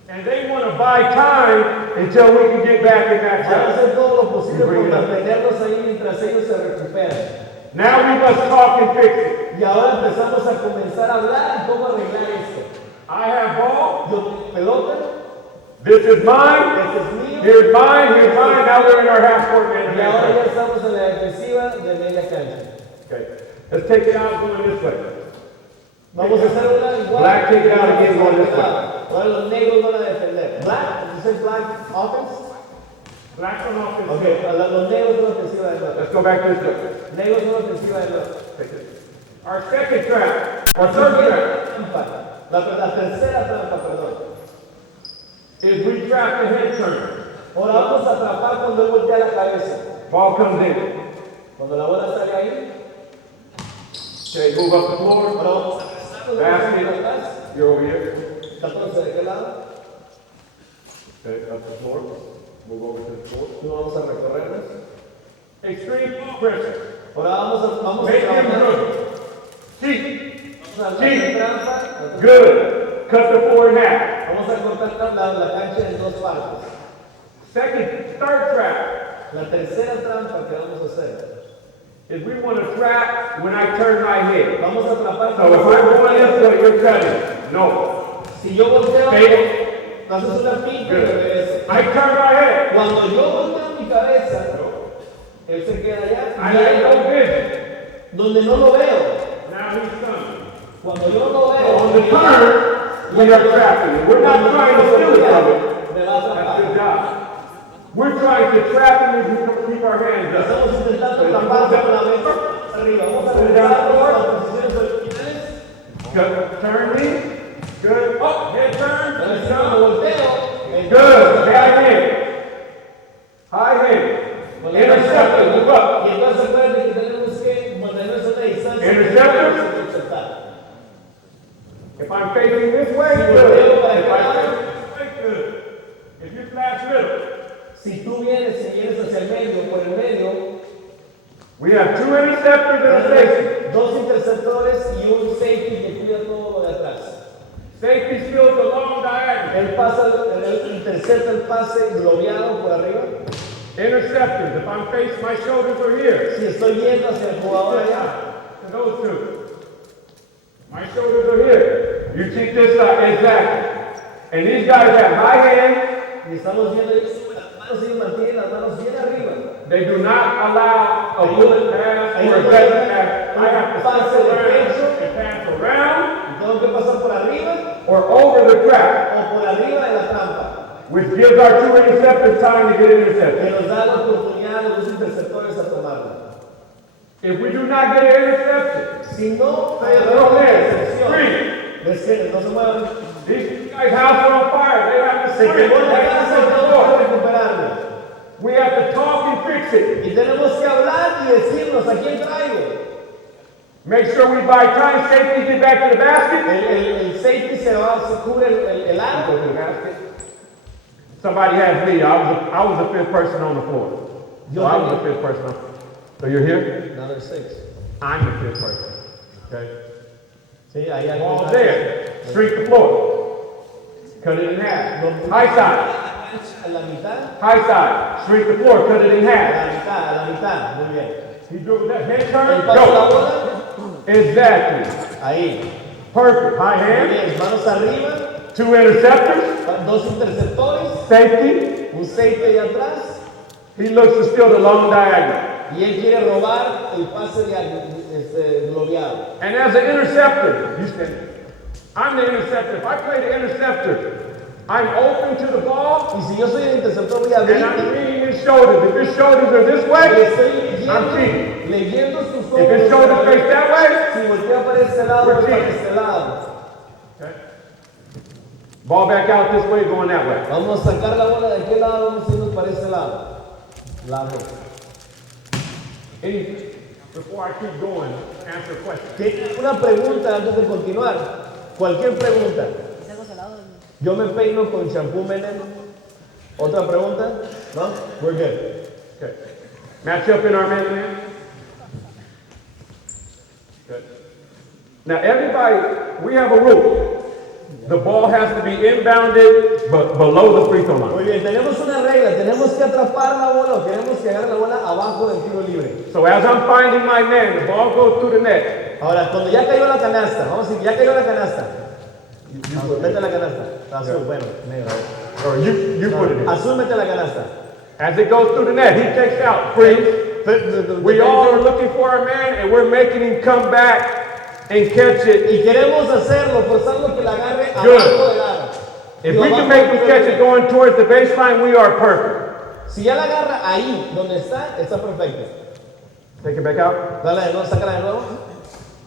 and they want to buy time until we can get back and match Van a up. hacer todo lo posible Bring por it up. mantenerlos ahí mientras ellos se recuperan. Now we must talk and fix it. Y ahora empezamos a comenzar a hablar y cómo arreglar esto. I have ball. Yo tengo pelota, This is mine. este es mío. Here's mine. Here's mine. Now we're in our half court man. Y ahora ya estamos en la defensiva de media cancha. Okay. Let's take it out going this way. Vamos a hacer una igual. Black take it out again, going this way. Ahora los negros van a defender. Black, you say black offense? Black on offense. Ok, los negros son ofensiva de nuevo. Let's go back this way. Negros son ofensiva de nuevo. Take this. Our second trap, our third trap, La tercera trampa, perdón. is we trap the head turn. Ahora vamos a atrapar cuando él voltea la cabeza. Ball comes in. Cuando la bola sale ahí, Okay, move up the floor. ahora vamos a regresarnos Basket. atrás. You're over here. 14 de qué lado. Okay, up the floor. Move over to the floor. No vamos a recorrernos. Extreme ball pressure. Ahora vamos a Make him trabajar. good. Cheat. Vamos a hacer trampa. Good. Cut the floor in half. Vamos a cortar la cancha en dos partes. Third trap La tercera trampa que vamos a hacer. is we want to trap when I turn my head. Vamos a atrapar. So if I'm going this way, you're cutting. No. Si yo volteo, Fade. haces una pinta y regreso. I turn my head. Cuando yo volteo mi cabeza, él se queda allá. I have no vision. Donde no lo veo. Now he's coming. Cuando yo no So veo. on the turn, we are trapping. We're not trying to steal it from him. Me va a That's atrapar. good job. We're trying to trap him and keep our hands up. Estamos intentando atraparlo con la mente arriba. Vamos a regresar a las posiciones originales. Good. Turn me. Good. Oh, head turn. Entonces, cuando volteo, Good. High hand. High hand. Interceptor. Move up. Y entonces acuérdense que tenemos que mantenernos a una distancia. Interceptor. If I'm facing this way, Si good. volteo para If acá, I'm facing this way, good. If you flash middle, si vienes hacia el medio, por el medio, we have two interceptors and a safety. dos interceptores y un safety que cuida todo lo de atrás. Safety steals the long diagonal. Él intercepta el pase globeado por arriba. Interceptors, if I'm facing, my shoulders are here. Si estoy viendo hacia el jugador allá, To those two. My shoulders are here. You keep this side, exactly. And these guys have high hands. y estamos viendo ellos suben las manos, ellos mantienen las manos bien arriba. They do not allow a bullet pass or a gut pass. I have to pass around and pass around Y tengo que pasar por arriba or over the trap, o por arriba de la trampa, which gives our two interceptors time to get que intercepted. nos da la oportunidad a los interceptores a tomarla. If we do not get an interception, Si no hay throw alguna in, intercepción, free. descienden, no se muevan. These guys' house are on fire. They have to Se sprint. quemó la They casa have y to tenemos score. que recuperarlo. We have to talk and fix it. Y tenemos que hablar y decirnos a quién traigo. Make sure we buy time, safety, get back to the basket. El safety se cubre el Go arco. to the basket. Somebody has me. I was the fifth person on the floor. So I was the fifth person. So you're here? Another 6. I'm the fifth person. Okay? Sí, ahí hay Ball there. Streak the floor. Cut it in half. High side. A la mitad. High side. Streak the floor. Cut it in A half. la mitad. Muy bien. He drew that head El turn. paso de la Go. bola. Exactly. Ahí. Perfect. High Muy hand. bien. Manos arriba. Two interceptors. Dos interceptores. Safety. Un safety de atrás. He looks to steal the long diagonal. Y él quiere robar el pase globeado. And as an interceptor, you stand. I'm the interceptor. If I play the interceptor, I'm open to the ball Y si yo soy el interceptor, voy a and I'm abrir. reading his shoulders. If his shoulders are this Le way, estoy I'm leyendo, cheating. leyendo sus If his shoulders ojos. face that way, Si voltea para este lado, We're voy para cheating. este lado. okay. Ball back out this way, going that way. Vamos a sacar la bola de aquel lado, vamos a irnos para este lado. Lado. Before I keep going, answer a question. ¿Tiene una pregunta antes de continuar? Cualquier pregunta. Yo me peino con champú Menem. ¿Otra pregunta? ¿No? We're good. Okay. Match up in our man. Good. Now everybody, we have a rule. The ball has to be inbounded but below the free throw line. Muy bien, tenemos una regla. Tenemos que atrapar la bola o tenemos que agarrar la bola abajo del tiro libre. So as I'm finding my man, the ball goes through the net. Ahora, cuando ya cayó la canasta, vamos a decir, ya cayó la canasta. Mete la canasta. Azul, bueno, negro. Or you put it in. Azul, mete la canasta. As it goes through the net, he takes out free. We all are looking for a man and we're making him come back and catch it. Y queremos hacerlo, forzarlo que la agarre Good. abajo del aro. If we can make him catch it going towards the baseline, we are perfect. Si ya la agarra ahí, donde está, está perfecto. Take it back out. Dale de nuevo, sácala de nuevo.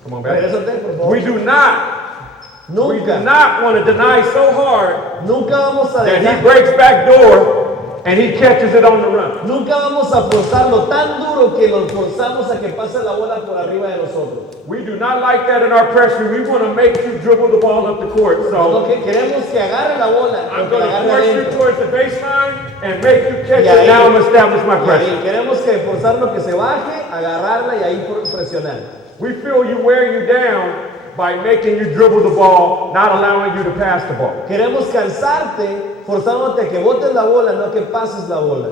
Come on back. Regrésate, por favor. We do not We do Nunca, not want to deny so hard nunca vamos a that he dejar, breaks back door and he catches it on the run. nunca vamos a forzarlo tan duro que lo forzamos a que pase la bola por arriba de nosotros. We do not like that in our pressure. We want to make you dribble the ball up the court. Lo So que queremos que agarre la bola, I'm que going la to agarre force you adentro. towards the baseline and make you catch Y it. ahí- Now I'm establish my Y ahí pressure. queremos que forzarlo que se baje, agarrarla y ahí presionar. We feel you wear you down by making you dribble the ball, not allowing you to pass the ball. Queremos cansarte, forzándote que botes la bola, no que pases la bola.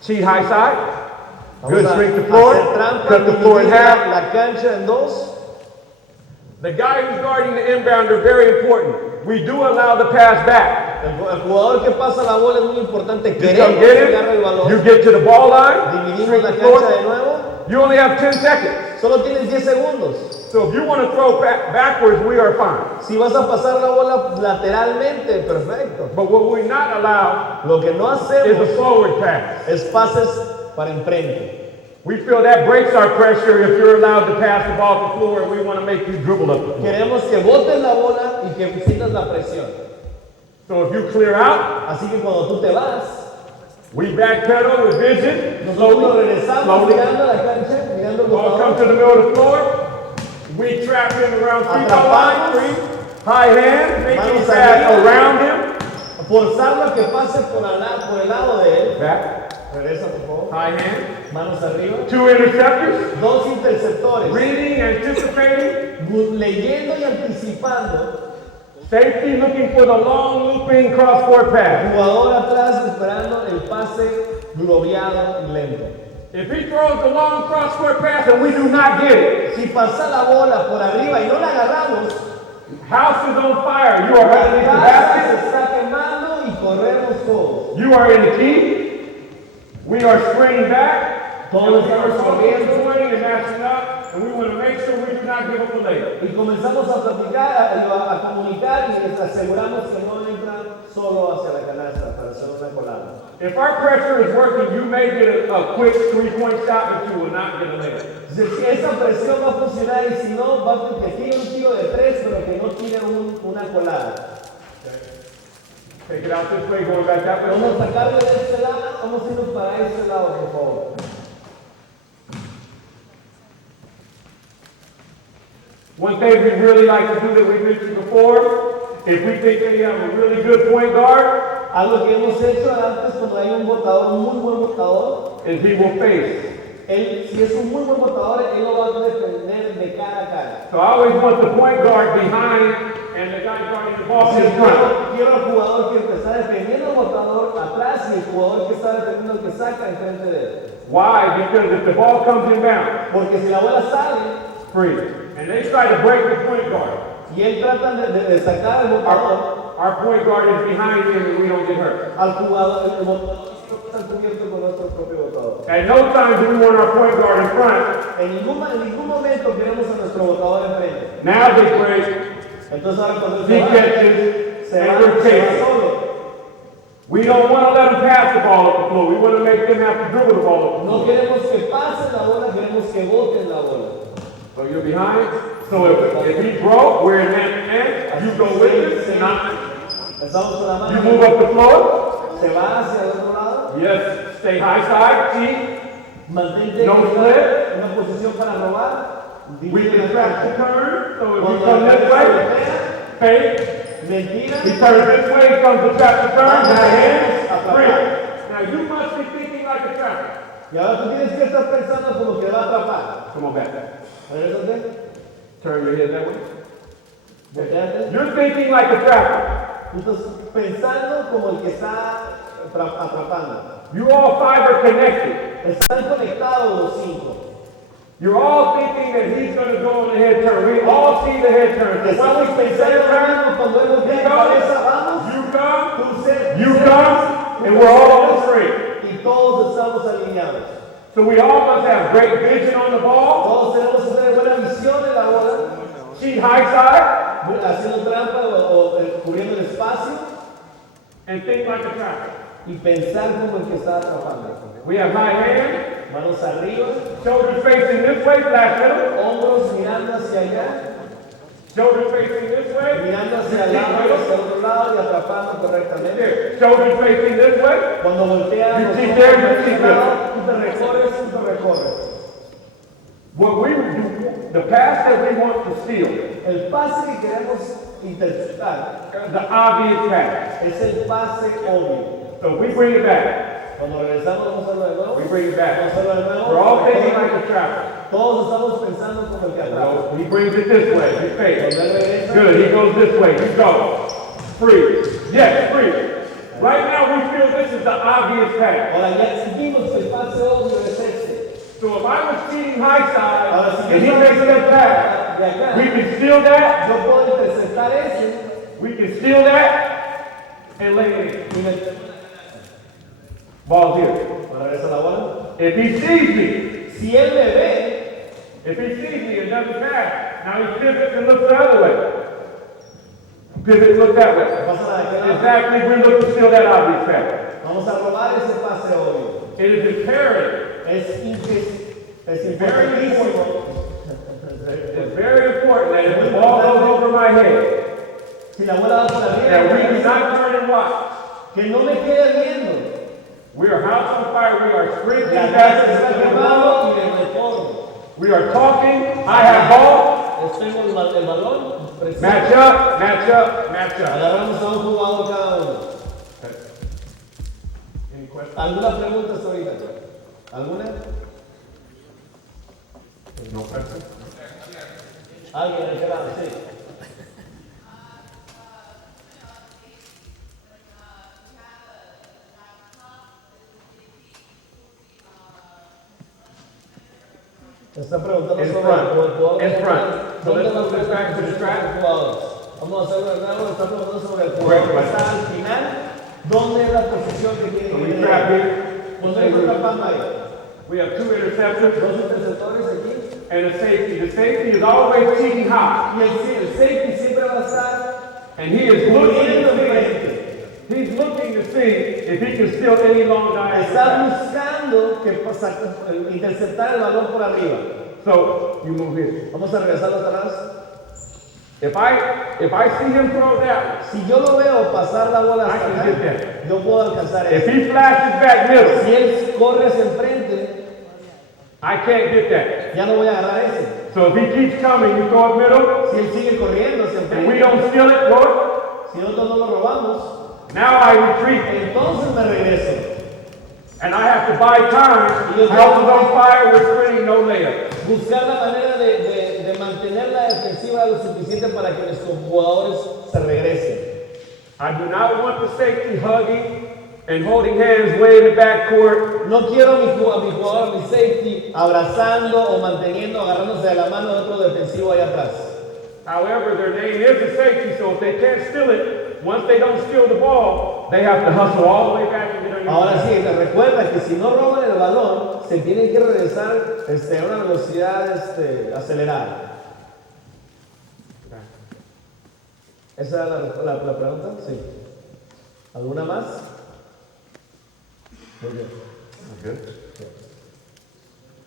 Cheat high side. Vamos Good a shrink the floor. hacer trampa, Cut the floor in dividir half. la cancha en dos. The guy who's guarding the inbounder, very important. We do allow the pass back. El jugador que pasa la bola es muy importante. You come Queremos get que agarre el it. balón. You get to the ball line. Dividimos Shrink la the cancha de floor. nuevo. You only have 10 seconds. Solo tienes 10 segundos. So if you want to throw backwards, we are fine. Si vas a pasar la bola lateralmente, perfecto. But what we not allow Lo que no is hacemos a forward pass. es pases para enfrente. We feel that breaks our pressure if you're allowed to pass the ball to the floor and we want to make you dribble up the floor. Queremos que botes la bola y que sientas la presión. So if you clear out, Así que cuando tú te vas, we backpedal with vision. nosotros nos regresamos Slowly. mirando a la cancha, mirando el Ball comes to jugador. the middle of the floor. We trap him around free throw line. Atrapamos. High hand, making Manos pass arriba. around him. Forzarlo a que pase por el lado de él. Back, Regresa, por favor. high hand. Manos arriba. 2 interceptors. Dos interceptores. Reading, anticipating. Leyendo y anticipando. Safety looking for the long looping cross-court pass. Jugador atrás esperando el pase globeado y lento. If he throws the long cross-court pass and we do not get it, Si pasa la bola por arriba y no la agarramos, house is on fire. You are la underneath the casa basket. se está quemando y corremos todos. You are in the key. We are springing back. Todos And we are estamos focusing corriendo. and matching up. And we want to make sure we do not give up a layup. Y comenzamos a platicar, a comunicar y les aseguramos que no entran solo hacia la canasta para hacer una colada. If our pressure is working, you may get a quick three-point shot, but you will not get a layup. Si esa presión va a funcionar y si no, va a que tire un tiro de tres, pero que no tire una colada. Take it out this way, going back that way. Vamos a sacarle de este lado, vamos a irnos para este lado, por favor. One thing we really like to do that we mentioned before, if we think that we have a really good point guard, Algo que hemos hecho antes cuando hay un botador, un muy buen botador, is he will face. él, si es un muy buen botador, él lo va a defender de cara a cara. So I always want the point guard behind and the guy guarding the ball in front. Quiero al jugador que está defendiendo el botador atrás y el jugador que está defendiendo el que saca enfrente de él. Why? Because if the ball comes inbound, Porque si la bola sale free, and they try to break the point guard, y él trata de sacar al botador, our point guard is behind him and we don't get hurt. al jugador, el botador está cubierto con nuestro propio botador. At no time do we want our point guard in front. En ningún momento queremos a nuestro botador enfrente. Now they break, Entonces ahora cuando he él catches, se and va we're chasing. solo. We don't want to let them pass the ball up the floor. We want to make them have to dribble the ball up the No floor. queremos que pasen la bola, queremos que boten la bola. So you're behind. So if he broke, we're in man, you go with it, and Estamos con la you mano. move up the floor. Se va hacia el otro lado. Yes, stay high side, T. Mantente No en split. una posición para robar. We Divide can la track the cancha. turn. So if you Cuando come la this cancha way, golpea, fake. mentira. He turns this way, comes to trap the turn, Vamos, now hands, atrapar. free. Now you must be thinking like a trapper. Y ahora tú tienes que estar pensando como que va a atrapar. Come on back. Regrésate. Turn your head that way. Volteate. You're thinking like a trapper. Tú estás pensando como el que está atrapando. You all five are connected. Están conectados los cinco. You're all thinking that he's going to go on the head turn. We all see the head turn. So Estamos when we say pensando head turn, hermano, cuando él he voltea la cabeza, goes, vamos. you come, Tú se- you se- come, and we're all on the string. Y todos estamos alineados. So we all must have great vision on the ball, Todos tenemos que tener buena visión en la bola, cheat high side, haciendo trampa o cubriendo el espacio and think like a trapper. y pensar como el que está atrapando. We have high hand, Manos arriba, shoulders facing this way, flat middle. hombros mirando hacia allá. Shoulders facing this way. mirando hacia el lado, hacia el otro lado y atrapando correctamente. There. Shoulders facing this way. Cuando volteas, You los keep ojos there, you hacia keep el there. lado, tú te recorres. What we would do, the pass that we want to steal, El pase que queremos interceptar the obvious pass. es el pase obvio. So we bring it back. Cuando regresamos, vamos a hacerlo de nuevo. We bring it Vamos a back. hacerlo de nuevo. We're all thinking like a trapper. Todos estamos pensando como el que atrapa. So he brings it this way. He Cuando fakes. él regresa, Good. He goes this way. You go. Free. Yes, free. Right now we feel this is the obvious pass. ahora ya sentimos que el pase obvio es este. So if I was cheating high side Ahora si and he yo makes that pass, de acá, we can steal that. yo puedo interceptar ese We can steal that and lay it in. y me... Ball's here. Ahora regresa la bola. If he sees me, Si él me ve, if he sees me and doesn't pass, now he pivots and looks the other way. Pivot and look that way. pasa la de aquel lado. Exactly, we look to steal that obvious pass. Vamos a robar ese pase obvio. It is imperative. Es Very importantísimo. It's very important that if the ball goes over my head, Si la bola va por that we do arriba, not turn and watch. que no me quede viendo. We are house on fire. We are sprinting La back casa está to the quemado ball. y me retorno. We are talking. I have ball. Tengo el balón. Match up, match up, match up. Agarramos a un jugador cada uno. Any questions? ¿Alguna pregunta hasta ahorita? ¿Alguna? No questions? ¿Alguien en el lado? Sí. Me está preguntando In sobre front. el jugador. In front. So ¿Dónde let's va a move this estar back to the track. los jugadores? Vamos a hacerlo de nuevo. Está preguntando sobre el jugador que está al final. ¿Dónde es la posición que tiene So que we tener? trap here. ¿Dónde está atrapando ahí? We have two interceptors Dos interceptores aquí. and a safety. The safety is always cheating high. Y el safety siempre va a estar And he is looking corriendo to see, enfrente. he's looking to see if he can steal any long diagonal Está pass. buscando que interceptar el balón por arriba. So you move here. Vamos a regresar atrás. If I see him throw that, Si yo lo veo pasar la bola I hasta can acá, get that. yo puedo alcanzar If eso. he flashes back middle, Si él corre hacia enfrente, I can't get that. ya no voy a agarrar ese. So if he keeps coming, you go up middle, Si él sigue corriendo hacia and we enfrente, don't steal it, Lord. si nosotros no lo robamos, Now I retreat, entonces me regreso. and I have to buy time. House is on fire, we're sprinting, no layup. Buscar la manera de mantener la defensiva lo suficiente para que nuestros jugadores se regresen. I do not want the safety hugging and holding hands way in the backcourt. No quiero a mi jugador, mi safety, abrazando o manteniendo, agarrándose de la mano de otro defensivo allá atrás. However, their name is a safety, so if they can't steal it, once they don't steal the ball, they have to hustle all the way back and get underneath. Ahora sí, te recuerda que si no roban el balón, se tienen que regresar a una velocidad acelerada. ¿Esa era la pregunta? Sí. ¿Alguna más? Muy bien. Good.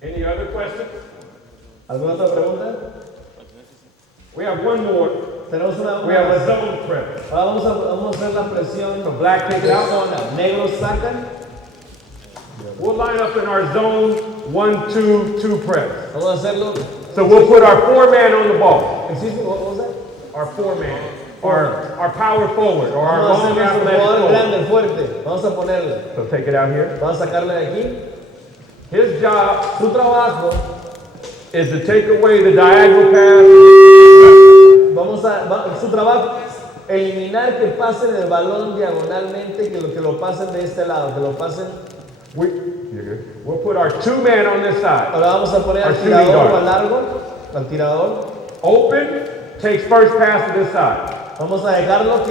Any other questions? ¿Alguna otra pregunta? We have one more. Tenemos una We have a más. zone prep. Ahora vamos a hacer la presión. So black take it out. Zona. Negros sacan. We'll line up in our zone 1-2-2 press. Vamos a hacerlo. So we'll put our 4-man on the ball. Excuse me, what was that? Our 4-man. Our power forward or our Vamos a long hacer nuestro athletic jugador forward. grande, fuerte. Vamos a ponerle. So take it out here. Vamos a sacarle de aquí. His job Su trabajo, is to take away the diagonal pass. su trabajo es eliminar que pasen el balón diagonalmente, que lo pasen de este lado, que lo pasen. We'll put our 2-man on this side. Ahora vamos a poner al Our shooting tirador guard. o al largo, al tirador. Open, takes first pass to this side. Vamos a dejarlo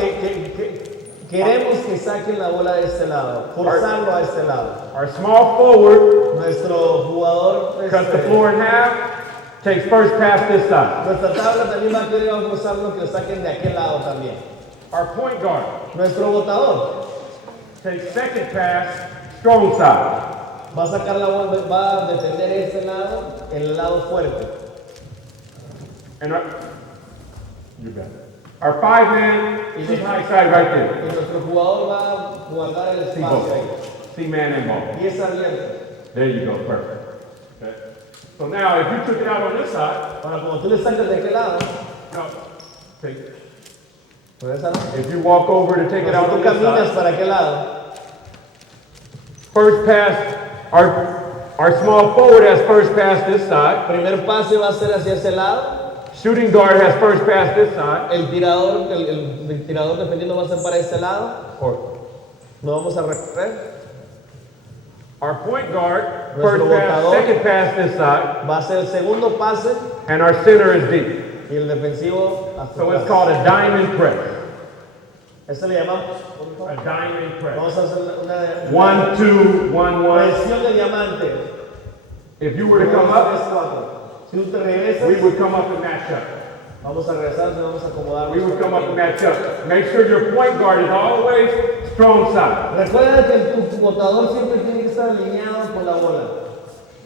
queremos que saquen la bola de este lado, forzarlo a este lado. Our small forward Nuestro jugador, cuts the floor in half, takes first pass this side. nuestra tabla también va a querer forzarlo que lo saquen de aquel lado también. Our point guard Nuestro botador takes second pass, strong side. va a sacar la bola, va a defender este lado, el lado fuerte. And our, You bet. Our 5-man, see high side right there. Y nuestro jugador va a guardar el See espacio ahí. both. See man and ball. Y es abierto. There you go, perfect. Okay. So now, if you took it out on this side, Ahora, como tú le sacas de aquel lado, no, take it. por esa no. If you walk over to take it out Si on tú this caminas side, para aquel lado, first pass, our small forward has first pass this side. primer pase va a ser hacia ese lado. Shooting guard has first pass this side. El tirador, el tirador defendiendo va a ser para este lado. Or No vamos a recorrer. our point guard, Nuestro first pass, botador. second pass this side. Va a ser el segundo pase And our center is deep. y el defensivo hasta So it's atrás. called a diamond press. Este le llamamos. A diamond press. Vamos a hacer una 1, 2, 1, 1. presión de diamante. If you were to 1, come 2, up, 3, 4. Si tú te regresas, we would come up and match up. vamos a regresar y vamos a acomodar. We would come up and match up. Make sure your point guard is always strong side. Recuerda que tu botador siempre tiene que estar alineado con la bola.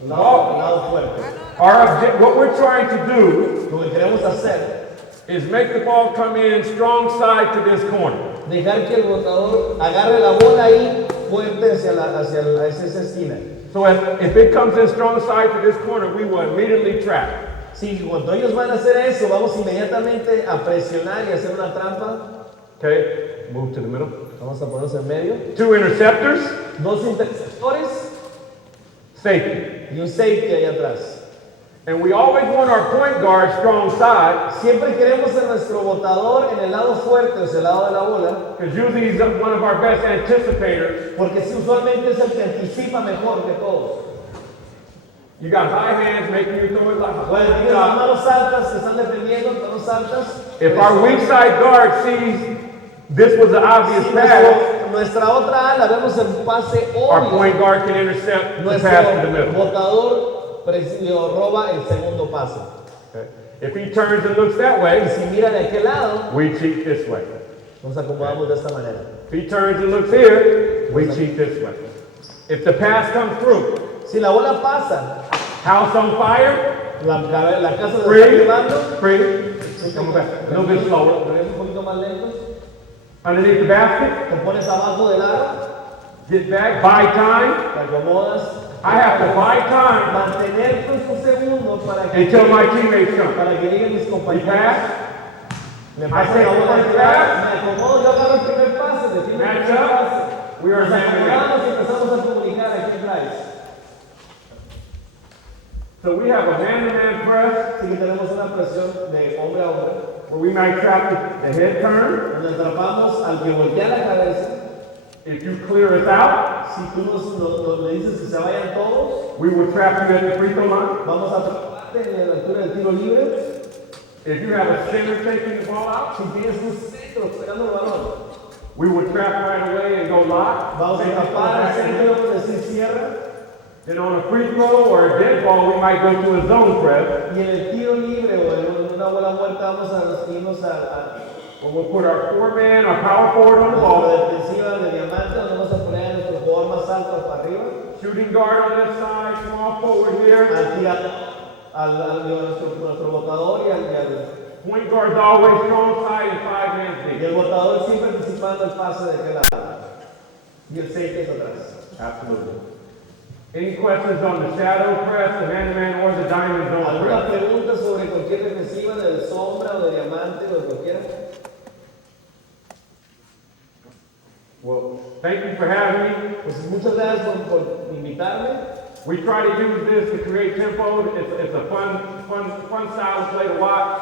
El lado fuerte. What we're trying to do Lo que queremos hacer is make the ball come in strong side to this corner. dejar que el botador agarre la bola ahí fuerte hacia esa esquina. So if it comes in strong side to this corner, we will immediately trap. Sí, cuando ellos van a hacer eso, vamos inmediatamente a presionar y hacer una trampa. Okay, move to the middle. Vamos a ponernos en medio. 2 interceptors, Dos interceptores safety. y un safety ahí atrás. And we always want our point guard strong side, Siempre queremos a nuestro botador en el lado fuerte, o sea, el lado de la bola, because usually he's one of our best anticipators. porque sí, usualmente es el que anticipa mejor que todos. You got high hands making you throw it like Bueno, tienes las manos altas, te están defendiendo, manos altas. If our weak side guard sees this was an obvious Si pass, nuestra otra ala vemos el pase our obvio, point guard can intercept the nuestro pass to the middle. botador roba el segundo pase. Okay. If he turns and looks that Y way, si mira de aquel lado, we cheat this way. nos acomodamos de esta manera. If he turns and looks here, we cheat this way. If the pass comes through, Si la bola pasa, house on fire, la casa se está free, quemando, free, come back, a little bit slower. un poquito más lentos, Underneath the basket, te pones abajo del aro, get back, buy time. te acomodas, I have to buy time mantener un segundo until my teammates come. para que lleguen mis We compañeros. pass, Me I pasa take la bola the de first atrás, pass. me acomodo, yo agarro el primer pase, defiendo el match primer pase. up, we are Nos man to man. acomodamos y empezamos a comunicar aquí atrás. So we have a man-to-man press Así que tenemos una presión de hombre a hombre, where we might trap the head turn. donde atrapamos al que voltea la cabeza. If you clear us out, Si tú me dices que se vayan todos, we will trap you at the free throw line. vamos a atraparte en la altura del tiro libre. If you have a center taking the ball out, Si tienes un centro sacando el balón, we will trap right away and go lock. vamos a tapar al centro, vamos a decir cierra. Then on a free throw or a dead ball, we might go to a zone press, Y en el tiro libre o en una bola muerta vamos a irnos a where we'll put our 4-man, our power forward on the nuestra ball, defensiva de diamante, donde vamos a poner a nuestro jugador más alto para arriba, shooting guard on this side, small forward here. al tirador, nuestro botador y al Point guard's always strong side and 5-man y deep. el botador siempre anticipando el pase de aquel lado. Y el safety es atrás. Absolutely. Any questions on the shadow press, the man-to-man, or the diamond zone ¿Alguna press? pregunta sobre cualquier defensiva de sombra o de diamante o de cualquiera? Well, thank you for having me. Pues muchas gracias por invitarme. We try to use this to create tempo. It's a fun style of play to watch.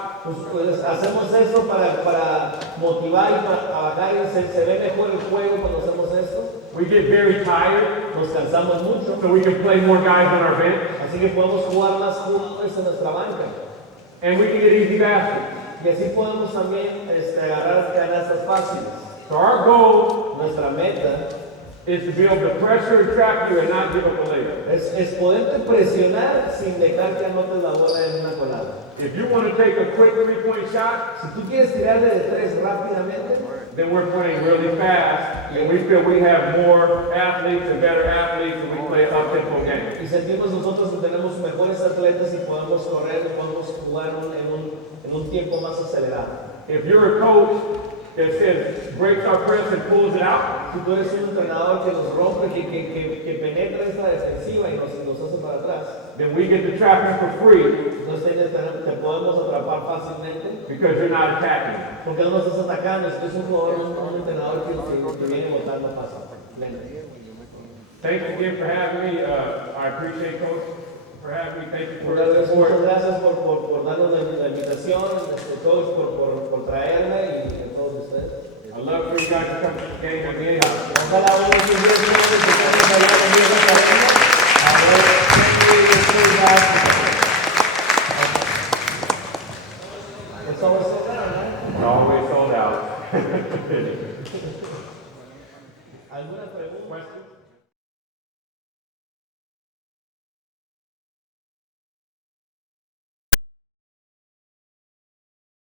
Pues hacemos eso para motivar y para trabajar y se ve mejor el juego cuando hacemos esto. We get very tired, Nos cansamos mucho, so we can play more guys on our bench, así que podemos jugar más jugadores en nuestra banca. and we can get easy baskets. Y así podemos también agarrar canastas fáciles. So our goal Nuestra meta is to be able to pressure and trap you and not give up a layup. es poderte presionar sin dejar que anotes la bola en una colada. If you want to take a quick 3-point shot, Si tú quieres tirarle de tres rápidamente, then we're playing really fast, and we feel we have more athletes and better athletes, and we play an up-tempo game. y sentimos nosotros que tenemos mejores atletas y podemos correr, y podemos jugar en un tiempo más acelerado. if you're a coach that says breaks our press and pulls it out, Si tú eres un entrenador que nos rompe, que penetra esta defensiva y nos hace para atrás, then we get the trapping for free entonces te podemos atrapar fácilmente because you're not attacking. porque no nos estás atacando. Si tú eres un jugador, un entrenador que viene votando fácilmente. Thanks again for having me. I appreciate Coach for having me. Thank you for Muchas the support. gracias por darnos la invitación, coach, por traerme y a todos ustedes. I love for you guys to come to the game again. Ojalá uno de sus días que estamos allá en Liga Champagnat. It's always sold out, right? Always sold out. ¿Alguna pregunta? Questions?